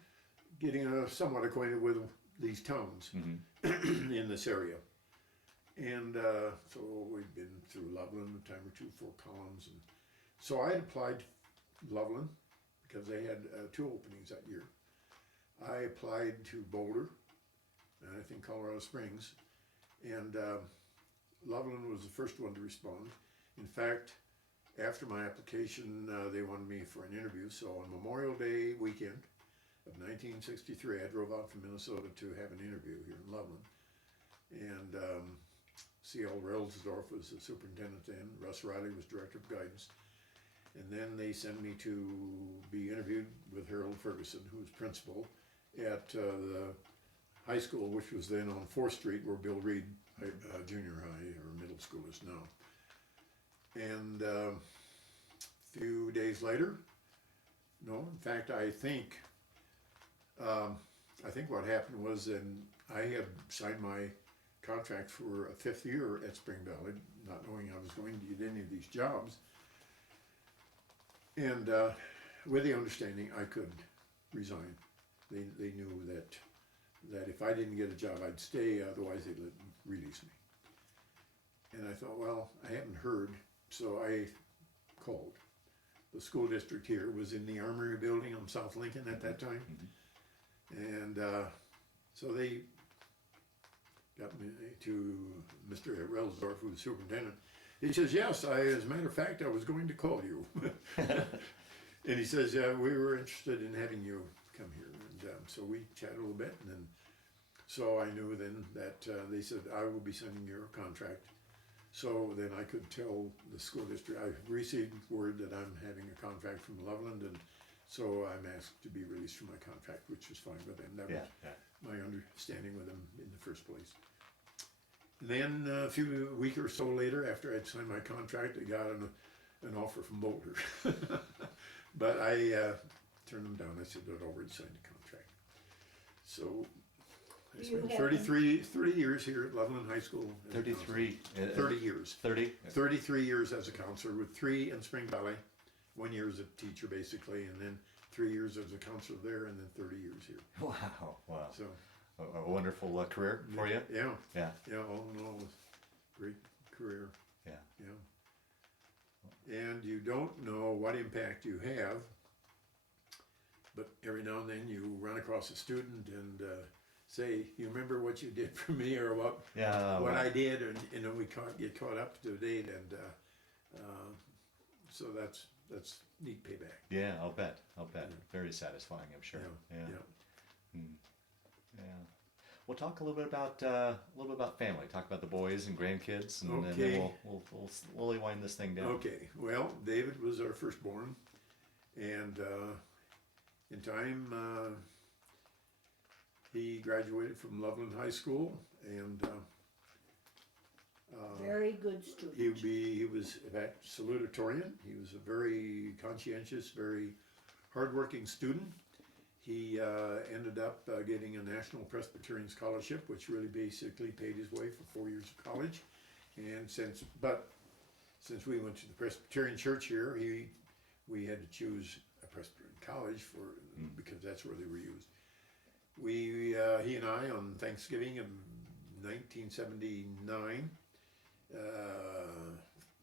getting somewhat acquainted with these towns in this area. And so we've been through Loveland a time or 2, Fort Collins, and so I had applied to Loveland because they had 2 openings that year. I applied to Boulder, and I think Colorado Springs, and Loveland was the first one to respond. In fact, after my application, they wanted me for an interview, so on Memorial Day weekend of 1963, I drove out from Minnesota to have an interview here in Loveland. And C.L. Reelsdorf was the superintendent then, Russ Riley was director of guidance. And then they sent me to be interviewed with Harold Ferguson, who was principal at the high school, which was then on 4th Street, where Bill Reed Junior High or middle school is now. And a few days later, no, in fact, I think what happened was then I had signed my contract for a 5th year at Spring Valley, not knowing I was going to get any of these jobs. And with the understanding I could resign. They knew that if I didn't get a job, I'd stay, otherwise they'd release me. And I thought, well, I haven't heard, so I called. The school district here was in the Armory building on South Lincoln at that time. And so they got me to Mr. Reelsdorf, who was superintendent. He says, yes, as a matter of fact, I was going to call you. And he says, yeah, we were interested in having you come here. so we chatted a little bit, and then so I knew then that they said I will be sending you a contract. So then I could tell the school district, I received word that I'm having a contract from Loveland, and so I'm asked to be released from my contract, which was fine with them. That Yeah, was yeah. my understanding with them in the first place. Then a few week or so later, after I'd signed my contract, I got an offer from Boulder. But I turned them down. I said, I'd already signed the contract. So I You spent haven't- 30 years here at Loveland High School. as a 33. counselor. 30 years. 30? 33 years as a counselor, with 3 in Spring Valley, 1 year as a teacher basically, and then 3 years as a counselor there, and then 30 years here. Wow, wow. So A wonderful career for you. yeah, Yeah, yeah, all in all, great career. yeah. Yeah. And you don't know what impact you have, but every now and then you run across a student and say, "You remember what you did for me, or what Yeah, what well, I did?" And we get caught up to date, and so that's neat payback. yeah, I'll bet. Very satisfying, I'm sure. Yeah, Yeah. yeah. Yeah. Well, talk a little bit about family. Talk about the boys and grandkids, and Okay. then we'll slowly wind this thing down. Okay, well, David was our firstborn, and in time he graduated from Loveland High School, and Very good student. he was in fact salutatorian. He was a very conscientious, very hardworking student. He ended up getting a National Presbyterian Scholarship, which really basically paid his way for 4 years of college. And since we went to the Presbyterian Church here, we had to choose a Presbyterian college because that's where they were used. He and I, on Thanksgiving of 1979,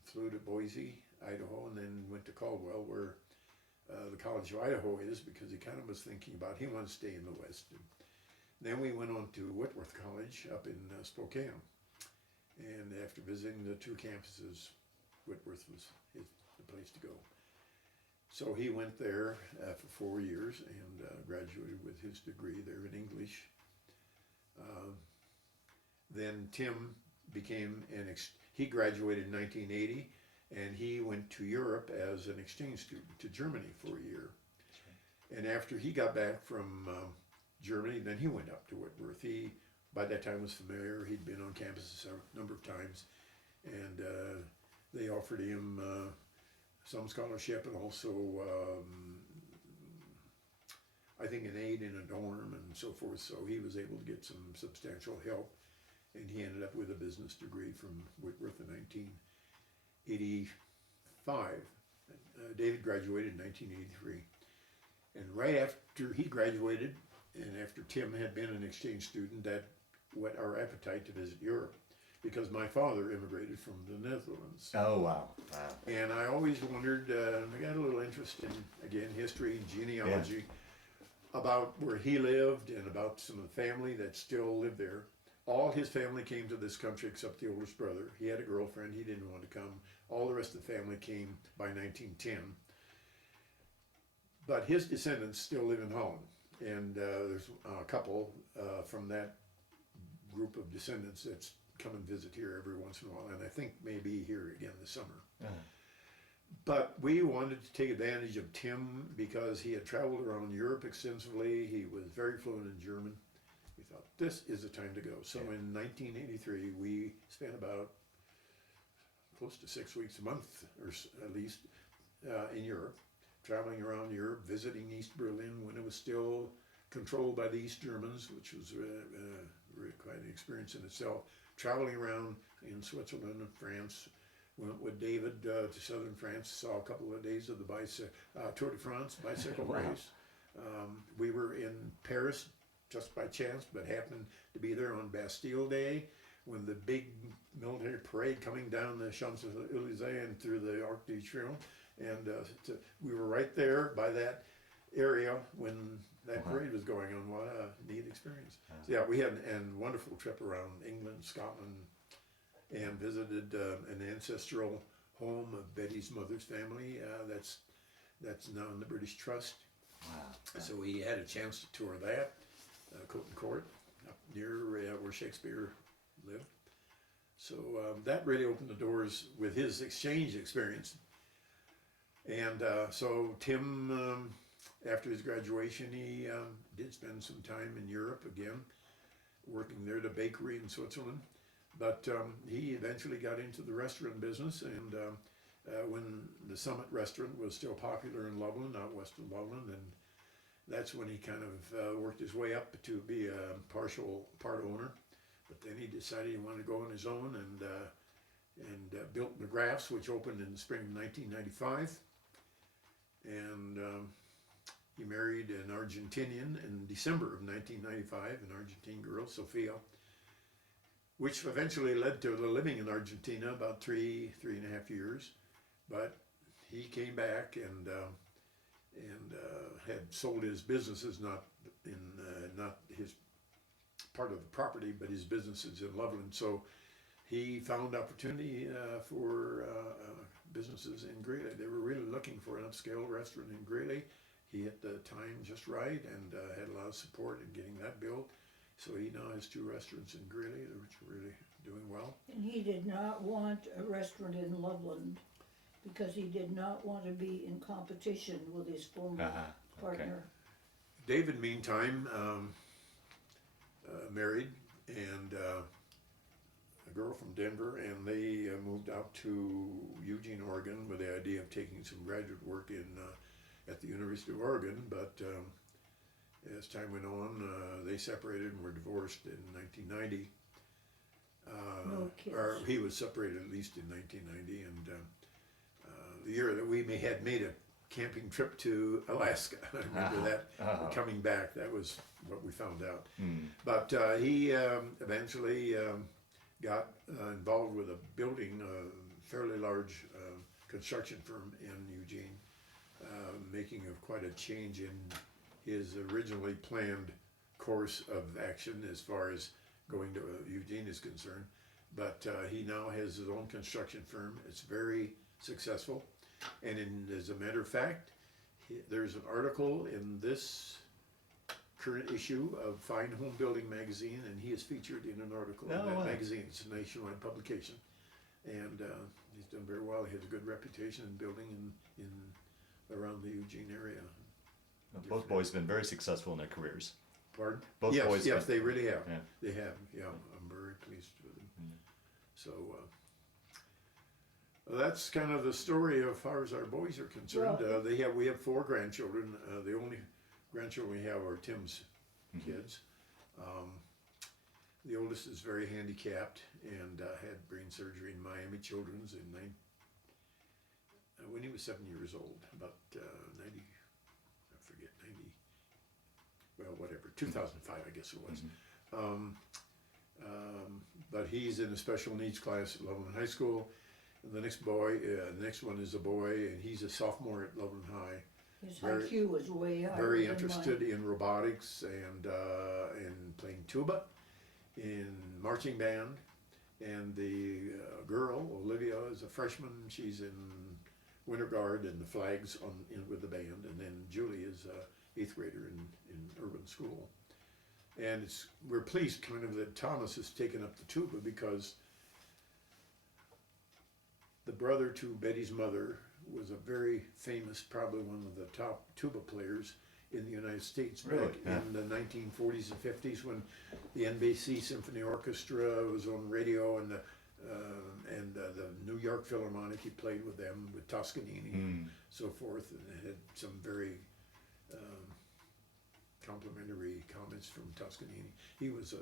flew to Boise, Idaho, and then went to Caldwell, where the College of Idaho is, because he kind of was thinking about, he wanted to stay in the West. And then we went on to Whitworth College up in Spokane. And after visiting the 2 campuses, Whitworth was the place to go. So he went there for 4 years and graduated with his degree there in English. Then Tim became he graduated in 1980, and he went to Europe as an exchange student to Germany for a year. And after he got back from Germany, then he went up to Whitworth. He, by that time, was familiar. He'd been on campus a number of times, and they offered him some scholarship and also, I think, an aid in a dorm and so forth. So he was able to get some substantial help, and he ended up with a business degree from Whitworth in 1985. David graduated in 1983. And right after he graduated, and after Tim had been an exchange student, that whet our appetite to visit Europe, because my father immigrated from the Netherlands. Oh, wow. And I always wondered, I got a little interest in, again, history and genealogy, about where he lived and about some of the family that still lived there. All his family came to this country except the oldest brother. He had a girlfriend, he didn't want to come. All the rest of the family came by 1910. But his descendants still live in Holland. And there's a couple from that group of descendants that's come and visit here every once in a while, and I think maybe here again this summer. But we wanted to take advantage of Tim because he had traveled around Europe extensively. He was very fluent in German. We thought, this is the time to go. So in 1983, we spent about close to 6 weeks, a month, or at least, in Europe, traveling around Europe, visiting East Berlin when it was still controlled by the East Germans, which was quite an experience in itself. Traveling around in Switzerland and France. Went with David to southern France, saw a couple of days of the Tour de France bicycle race. We were in Paris just by chance, but happened to be there on Bastille Day when the big military parade coming down the Champs-Élysées and through the Arc de Triomphe. And we were right there by that area when that parade was going on. What a neat experience. So yeah, we had a wonderful trip around England, Scotland, and visited an ancestral home of Betty's mother's family. That's now in the British Trust. Wow. So he had a chance to tour that, Coton Court, up near where Shakespeare lived. So that really opened the doors with his exchange experience. And so Tim, after his graduation, he did spend some time in Europe again, working there at a bakery in Switzerland. But he eventually got into the restaurant business, and when the Summit restaurant was still popular in Loveland, out west of Loveland, and that's when he kind of worked his way up to be a partial part owner. But then he decided he wanted to go on his own, and built McGrath's, which opened in the spring of 1995. And he married an Argentinian in December of 1995, an Argentine girl, Sofia, which eventually led to the living in Argentina about three and a half years. But he came back and had sold his businesses, not his part of the property, but his businesses in Loveland. So he found opportunity for businesses in Greeley. They were really looking for an upscale restaurant in Greeley. He hit the time just right and had a lot of support in getting that built. So he now has 2 restaurants in Greeley, which are really doing well. And he did not want a restaurant in Loveland because he did not want to be in competition with his former partner. David, meantime, married and a girl from Denver, and they moved out to Eugene, Oregon, with the idea of taking some graduate work in at the University of Oregon. But as time went on, they separated and were divorced in 1990. No kids. Or he was separated at least in 1990, and the year that we had made a camping trip to Alaska. I remember that coming back. That was what we found out. But he eventually got involved with building a fairly large construction firm in Eugene, making quite a change in his originally planned course of action as far as going to Eugene is concerned. But he now has his own construction firm. It's very successful. And as a matter of fact, there's an article in this current issue of Fine Home Building magazine, and he is featured in an article in that magazine. It's a nationwide publication, and he's done very well. He has a good reputation in building in around the Eugene area. Both boys have been very successful in their careers. Pardon? Both boys. Yes, they really have. Yeah. They have. Yeah, I'm very pleased with them. So. That's kind of the story as far as our boys are concerned. Well, we have 4 grandchildren. The only grandchildren we have are Tim's kids. The oldest is very handicapped and had brain surgery in Miami Children's when he was 7 years old, about 90, I forget, 90, well, whatever, 2005, I guess it was. But he's in a special needs class at Loveland High School. And the next one is a boy, and he's a sophomore at Loveland High. His IQ was way higher. Very than interested mine. in robotics and in playing tuba, in marching band. And the girl, Olivia, is a freshman. She's in winter guard and the flags with the band. And then Julie is a 8th grader in urban school. And we're pleased kind of that Thomas has taken up the tuba, because the brother to Betty's mother was a very famous, probably one of the top tuba players in the United States back in the 1940s and 50s, when the NBC Symphony Orchestra was on radio, and the New York Philharmonic, he played with them, with Toscanini and so forth, and had some very complimentary comments from Toscanini. He was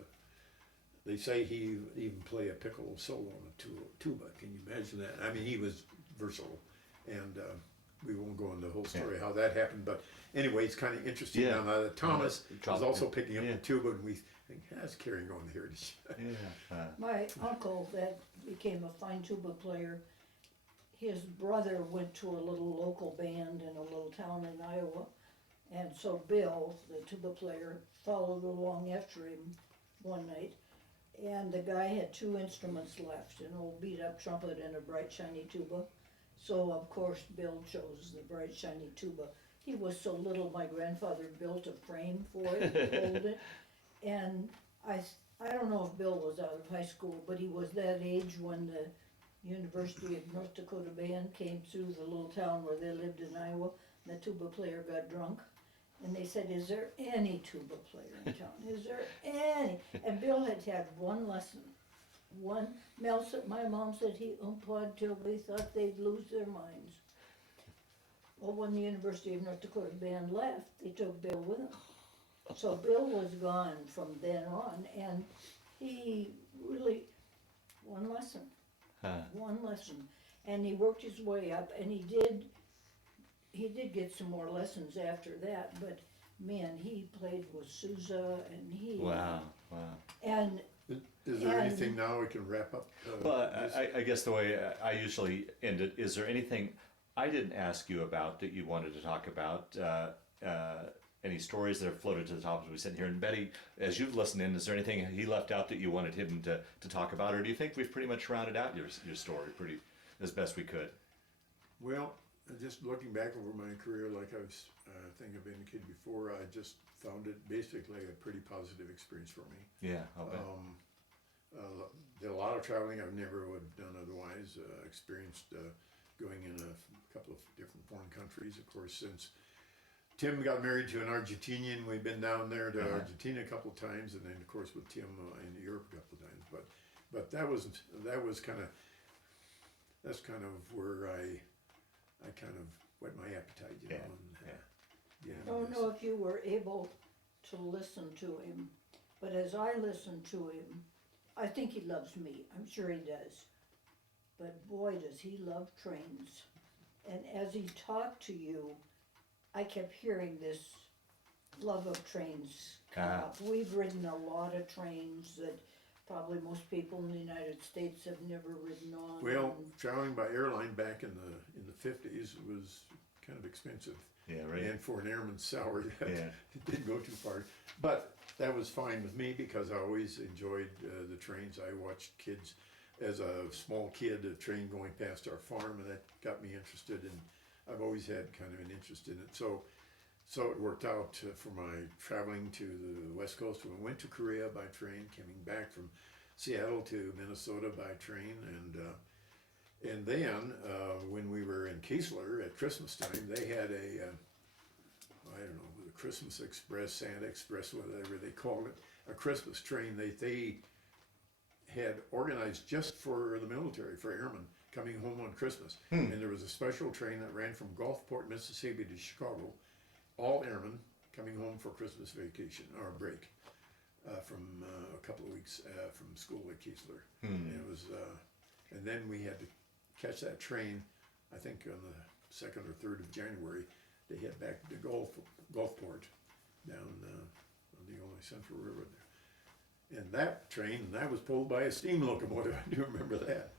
they say he even played a piccolo solo on a tuba. Can you imagine that? I mean, he was versatile, and we won't go into the whole story how that happened. But anyway, it's kind of interesting now that Thomas is also picking up the tuba, and we think that's carrying on the heritage. My uncle that became a fine tuba player, his brother went to a little local band in a little town in Iowa, and so Bill, the tuba player, followed along after him one night. And the guy had 2 instruments left, an old beat-up trumpet and a bright, shiny tuba. So, of course, Bill chose the bright, shiny tuba. he was so little, my grandfather built a frame for it to hold it. And I don't know if Bill was out of high school, but he was that age when the University of North Dakota band came through the little town where they lived in Iowa. And the tuba player got drunk. And they said, is there any tuba player in town? Is there any? And Bill had had one lesson. One. Mel said, my mom said he umpawed till they thought they'd lose their minds. Well, when the University of North Dakota band left, they took Bill with them. So Bill was gone from then on, and he really, one lesson, and he worked his way up, and he did get some more lessons after that, but man, he played with Sousa, and he. Wow. And. Is there anything now we can wrap up? Well, I guess the way I usually end it, is there anything I didn't ask you about that you wanted to talk about? Any stories that have floated to the top as we sit here? And Betty, as you've listened in, is there anything he left out that you wanted him to talk about? Or do you think we've pretty much rounded out your story pretty as best we could? Well, just looking back over my career, like I think I've indicated before, I just found it basically a pretty positive experience for me. Yeah, I'll bet. Did a lot of traveling I've never would have done otherwise. Experienced going in a couple of different foreign countries. Of course, since Tim got married to an Argentinian, we've been down there to Argentina a couple of times, and then of course with Tim in Europe a couple of times. But that's kind of where I kind of whet my appetite, you know. And, I don't know if you were able to listen to him, but as I listened to him, I think he loves me. I'm sure he does. But boy, does he love trains. And as he talked to you, I kept hearing this love of trains come up. We've ridden a lot of trains that probably most people in the United States have never ridden on. well, traveling by airline back in the 50s was kind of expensive. Yeah, right. And for an airman's salary, Yeah. it didn't go too far. But that was fine with me because I always enjoyed the trains. I watched kids as a small kid, a train going past our farm, and that got me interested. And I've always had kind of an interest in it. So it worked out for my traveling to the West Coast. We went to Korea by train, coming back from Seattle to Minnesota by train, and then when we were in Keesler at Christmas time, they had I don't know, the Christmas Express, Santa Express, whatever they called it, a Christmas train they had organized just for the military, for airmen coming home on Christmas. And there was a special train that ran from Gulfport, Mississippi to Chicago, all airmen coming home for Christmas vacation or break from a couple of weeks from school at Keesler. And it was, and then we had to catch that train, I think on the 2nd or 3rd of January, to head back to Gulfport down on the only Central River there. And that train, that was pulled by a steam locomotive. I do remember that.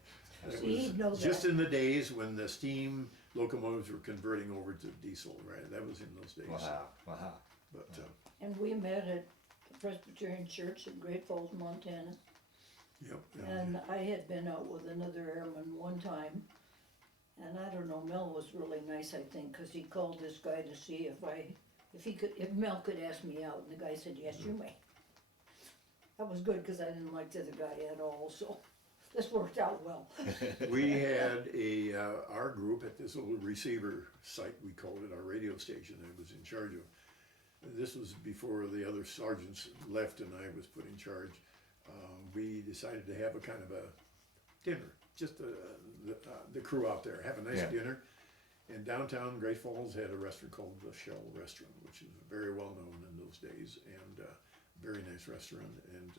That He'd know was just that. in the days when the steam locomotives were converting over to diesel, right? That was in those days. Wow. But And we met at the Presbyterian Church in Great Falls, Montana. yep. And I had been out with another airman one time, and I don't know, Mel was really nice, I think, because he called this guy to see if Mel could ask me out, and the guy said, yes, you may. That was good, because I didn't like the other guy at all, so this worked out well. We had our group at this little receiver site, we called it, our radio station, I was in charge of. This was before the other sergeants left and I was put in charge. We decided to have a kind of a dinner, just the crew out there, have a nice dinner. And downtown Great Falls had a restaurant called the Shell Restaurant, which is very well known in those days, and very nice restaurant. And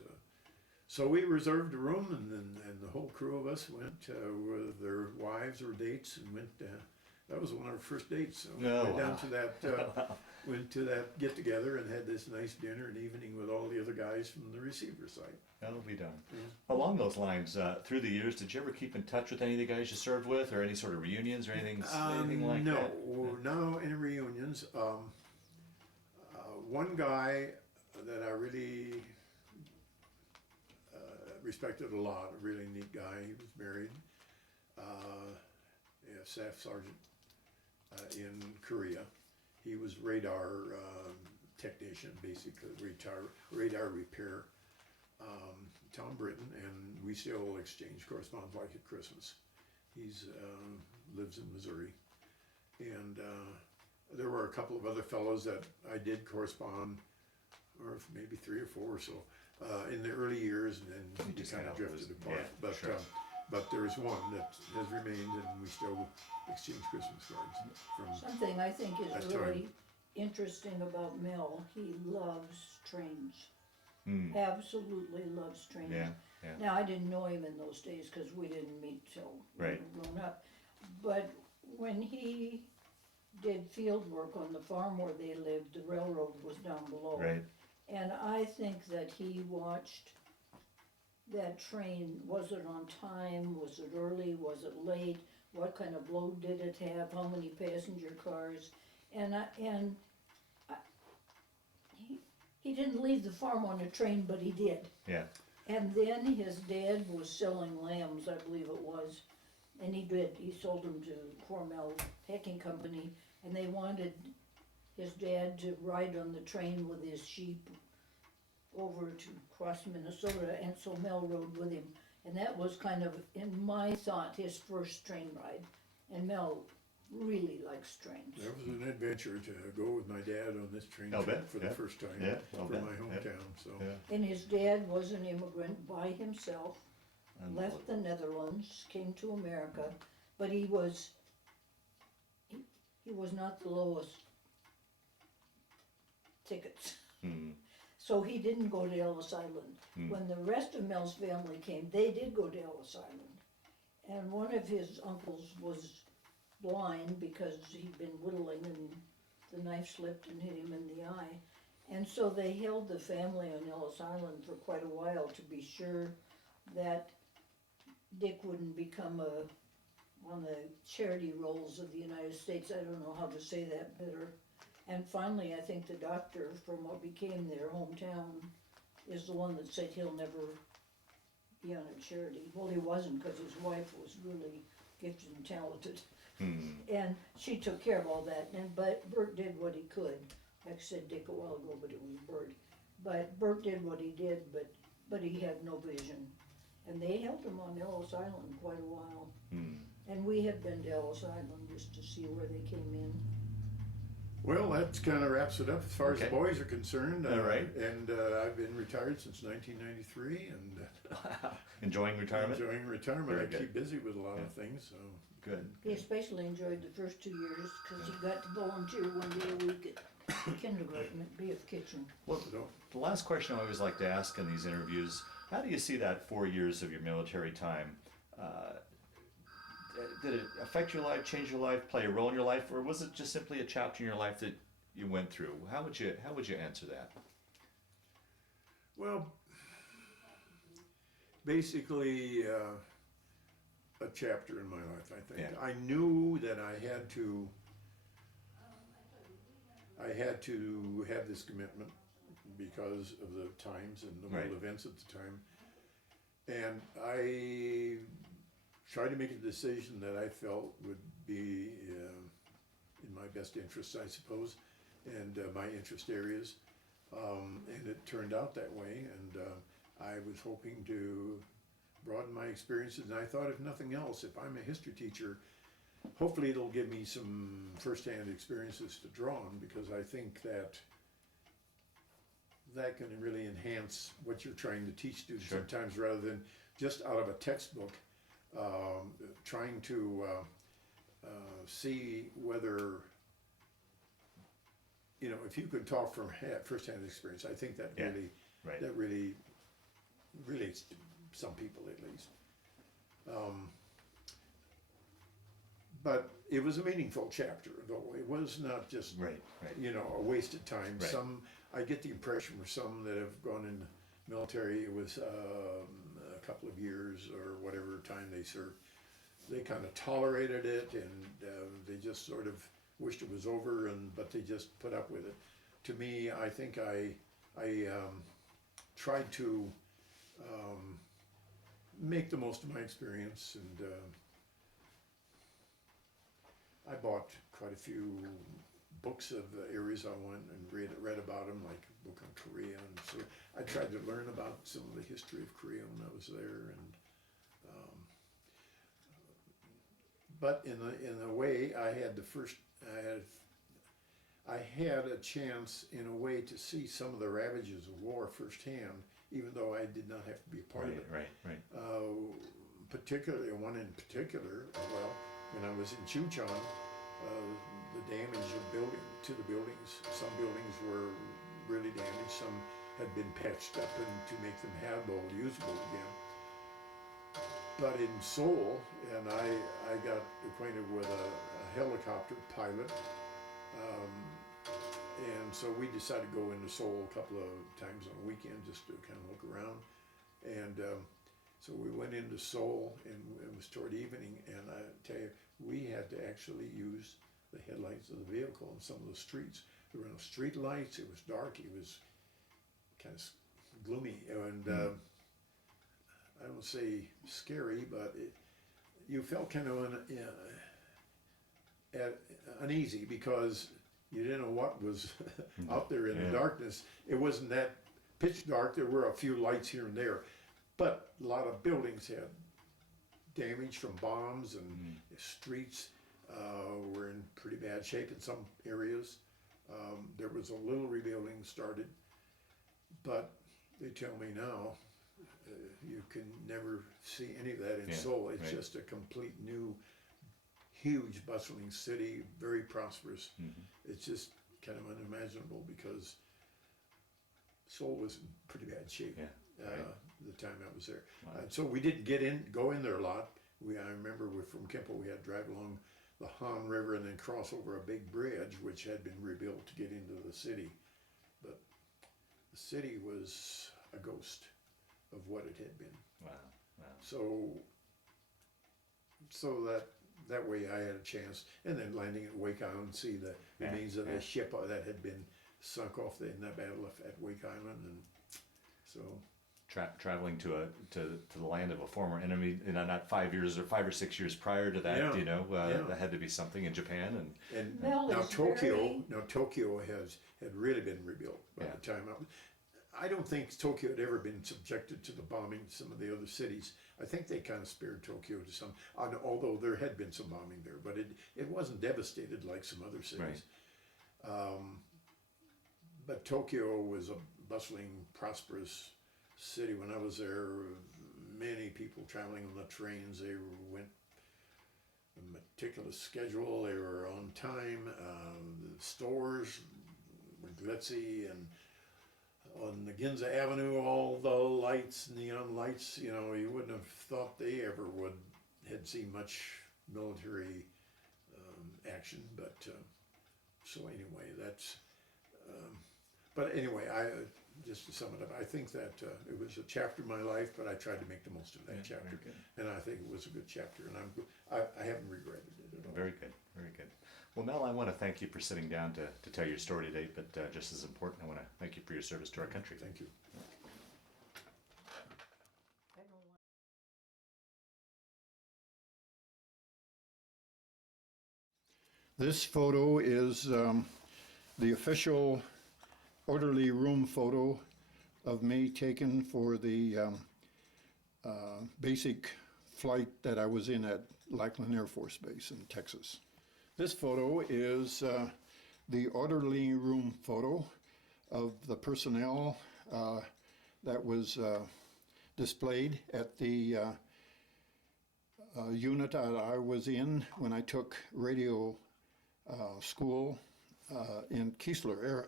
so we reserved a room, and the whole crew of us went with their wives or dates, and went. That was one of our first dates. So we went down to that. Went to that get together and had this nice dinner and evening with all the other guys from the receiver site. That'll be done. Along those lines, through the years, did you ever keep in touch with any of the guys you served with, or any sort of reunions or anything like that? No, any reunions. One guy that I really respected a lot, a really neat guy. He was married, staff sergeant in Korea. he was radar technician, basically radar repair. Tom Britton, and we still exchange correspondence like at Christmas. He's lives in Missouri, and there were a couple of other fellows that I did correspond, or maybe 3 or 4 or so, in the early years, and then we kind of drifted apart. yeah, But sure. but there is one that has remained, and we still exchange Christmas cards from. Something I think is That really time. interesting about Mel, he loves trains. Mm. Absolutely loves trains. Yeah, yeah. Now, I didn't know him in those days because we didn't meet till we Right. were grown up. But when he did field work on the farm where they lived, the railroad was down below. Right. And I think that he watched that train. Was it on time? Was it early? Was it late? What kind of load did it have? How many passenger cars? He didn't leave the farm on a train, but he did. Yeah. And then his dad was selling lambs, I believe it was, and he sold them to Cornell Packing Company, and they wanted his dad to ride on the train with his sheep over to cross Minnesota, and so Mel rode with him. And that was kind of, in my thought, his first train ride. And Mel really likes trains. That was an adventure to go with my dad on this train I'll trip bet, for the yeah. first time Yeah, I'll for bet, my yeah. hometown. So Yeah. And his dad was an immigrant by himself, And left the Netherlands, came to America, but he was not the lowest tickets. Mm. So he didn't go to Ellis Island. Mm. When the rest of Mel's family came, they did go to Ellis Island. And one of his uncles was blind because he'd been whittling and the knife slipped and hit him in the eye. And so they held the family on Ellis Island for quite a while to be sure that Dick wouldn't become on the charity rolls of the United States. I don't know how to say that better. And finally, I think the doctor from what became their hometown is the one that said he'll never be on a charity. Well, he wasn't, because his wife was really gifted and talented. Mm. And she took care of all that, but Bert did what he could. Like I said Dick a while ago, but it was Bert. But Bert did what he did, but he had no vision. And they held him on Ellis Island quite a while. Mm. And we had been to Ellis Island just to see where they came in. well, that kind of wraps it up as far as the Okay. boys are concerned. All right. And I've been retired since 1993, and Enjoying retirement? enjoying retirement. Very I good. keep busy with a lot Yeah. of things. So Good. He especially enjoyed the first 2 years because he got to volunteer 1 day a week at kindergarten at BF Kitchen. Well, so the last question I always like to ask in these interviews, how do you see that 4 years of your military time? Did it affect your life, change your life, play a role in your life, or was it just simply a chapter in your life that you went through? How would you answer that? well, basically a chapter in my life. I think Yeah. I knew that I had to have this commitment because of the times and the world Right. events at the time, and I tried to make a decision that I felt would be in my best interest, I suppose, and my interest areas, and it turned out that way. And I was hoping to broaden my experiences, and I thought, if nothing else, if I'm a history teacher, hopefully it'll give me some first-hand experiences to draw on, because I think that can really enhance what you're trying to teach students Sure. sometimes, rather than just out of a textbook, trying to see whether, if you could talk from first-hand experience. I think that Yeah. really Right. that really relates to some people, at least. But it was a meaningful chapter, though. It was not just Right. Right. a wasted time. Right. I get the impression for some that have gone in the military, it was a couple of years or whatever time they served. They kind of tolerated it, and they just sort of wished it was over, but they just put up with it. To me, I think I tried to make the most of my experience, and I bought quite a few books of the areas I went and read about them, like a book on Korea, and so I tried to learn about some of the history of Korea when I was there, and but in a way, I had a chance in a way to see some of the ravages of war firsthand, even though I did not have to be a part of it. Right. Particularly one in particular, well, when I was in Chuncheon, the damage of to the buildings. Some buildings were really damaged. Some had been patched up and to make them habitable, usable again. But in Seoul, and I got acquainted with a helicopter pilot, and so we decided to go into Seoul a couple of times on a weekend just to kind of look around. And so we went into Seoul, and it was toward evening, and I tell you, we had to actually use the headlights of the vehicle on some of the streets. There were no street lights, it was dark, it was kind of gloomy, and I don't say scary, but you felt kind of uneasy because you didn't know what was out there in the darkness. It wasn't that pitch dark, there were a few lights here and there, but a lot of buildings had damage from bombs, and streets were in pretty bad shape in some areas. There was a little rebuilding started, but they tell me now you can never see any of that in Seoul. It's just a complete new, huge, bustling city, very prosperous. It's just kind of unimaginable because Seoul was in pretty bad shape the time I was there. Wow. So we didn't go in there a lot. I remember from Kempo we had to drive along the Han River and then cross over a big bridge which had been rebuilt to get into the city. But the city was a ghost of what it had been. Wow. So that way I had a chance, and then landing at Wake Island, see the remains of the ship that had been sunk off in that battle at Wake Island, and so traveling to the land of a former enemy, not 5 years or 5 or 6 years prior to that, that had to be something in Japan, and Mel now is Tokyo had really been rebuilt by the time I don't think Tokyo had ever been subjected to the bombing of some of the other cities. I think they kind of spared Tokyo to some, although there had been some bombing there, but it wasn't devastated like some other cities. Right. But Tokyo was a bustling, prosperous city. When I was there, many people traveling on the trains. They went a meticulous schedule. They were on time. The stores were glitzy, and on the Ginza Avenue, all the lights, neon lights. You wouldn't have thought they ever had seen much military action. But so anyway, that's. But anyway, just to sum it up, I think that it was a chapter in my life, but I tried to make the most of that chapter, and I think it was a good chapter, and I haven't regretted it at all. Very good, very good. Well, Mel, I want to thank you for sitting down to tell your story today, but just as important, I want to thank you for your service to our country. Thank you. This photo is the official orderly room photo of me taken for the basic flight that I was in at Loveland Air Force Base in Texas. This photo is the orderly room photo of the personnel that was displayed at the unit that I was in when I took radio school in Keesler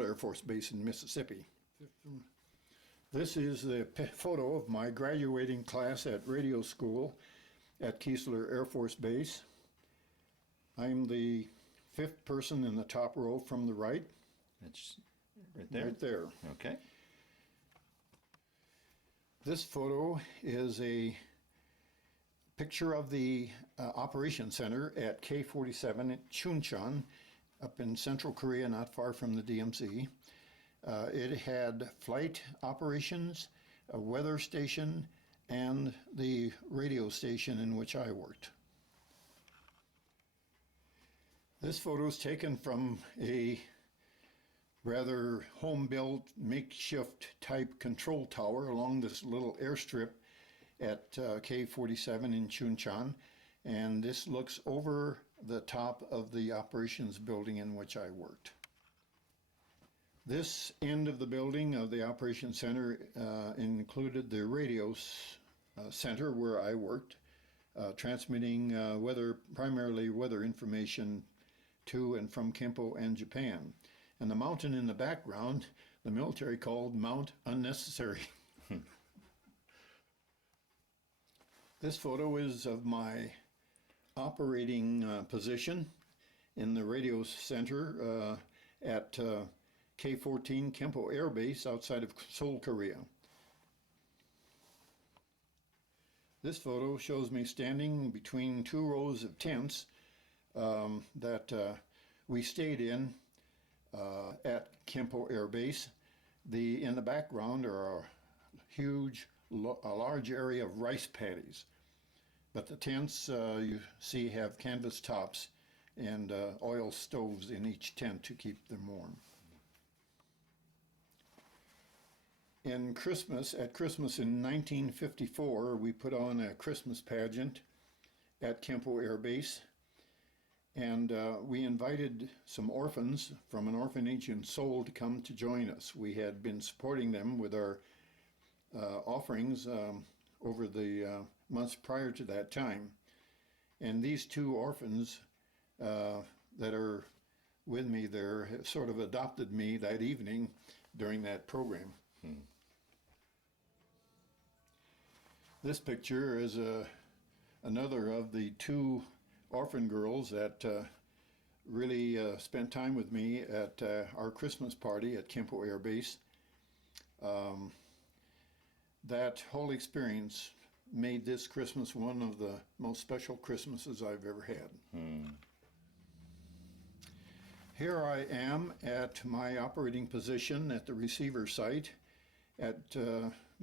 Air Force Base in Mississippi. This is the photo of my graduating class at radio school at Keesler Air Force Base. I'm the fifth person in the top row from the right. That's right there. Right there. Okay. This photo is a picture of the Operations Center at K47 at Chuncheon, up in Central Korea, not far from the DMZ. It had flight operations, a weather station, and the radio station in which I worked. This photo is taken from a rather home-built makeshift type control tower along this little airstrip at K47 in Chuncheon, and this looks over the top of the operations building in which I worked. This end of the building of the operations center included the radio center where I worked, transmitting primarily weather information to and from Kempo and Japan. And the mountain in the background, the military called Mount Unnecessary. This photo is of my operating position in the radio center at K14 Kempo Air Base outside of Seoul, Korea. This photo shows me standing between two rows of tents that we stayed in at Kempo Air Base. In the background are a large area of rice paddies, but the tents you see have canvas tops and oil stoves in each tent to keep them warm. At Christmas in 1954, we put on a Christmas pageant at Kempo Air Base, and we invited some orphans from an orphanage in Seoul to come to join us. We had been supporting them with our offerings over the months prior to that time. And these two orphans that are with me there have sort of adopted me that evening during that program. This picture is another of the two orphan girls that really spent time with me at our Christmas party at Kempo Air Base. That whole experience made this Christmas one of the most special Christmases I've ever had. Here I am at my operating position at the receiver site at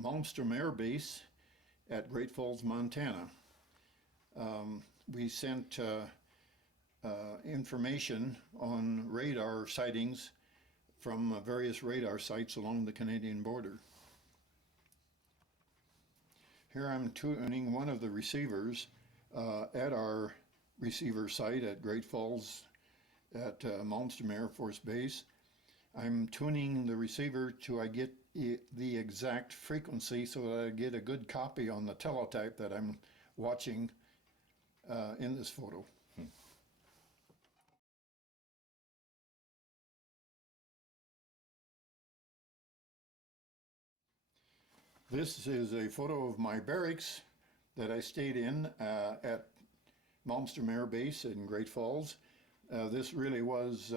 Malmstrom Air Base at Great Falls, Montana. We sent information on radar sightings from various radar sites along the Canadian border. Here I'm tuning one of the receivers at our receiver site at Great Falls at Malmstrom Air Force Base. I'm tuning the receiver till I get the exact frequency so that I get a good copy on the teletype that I'm watching in this photo. This is a photo of my barracks that I stayed in at Malmstrom Air Base in Great Falls. This really was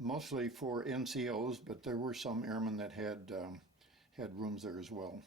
mostly for NCOs, but there were some airmen that had rooms there as well.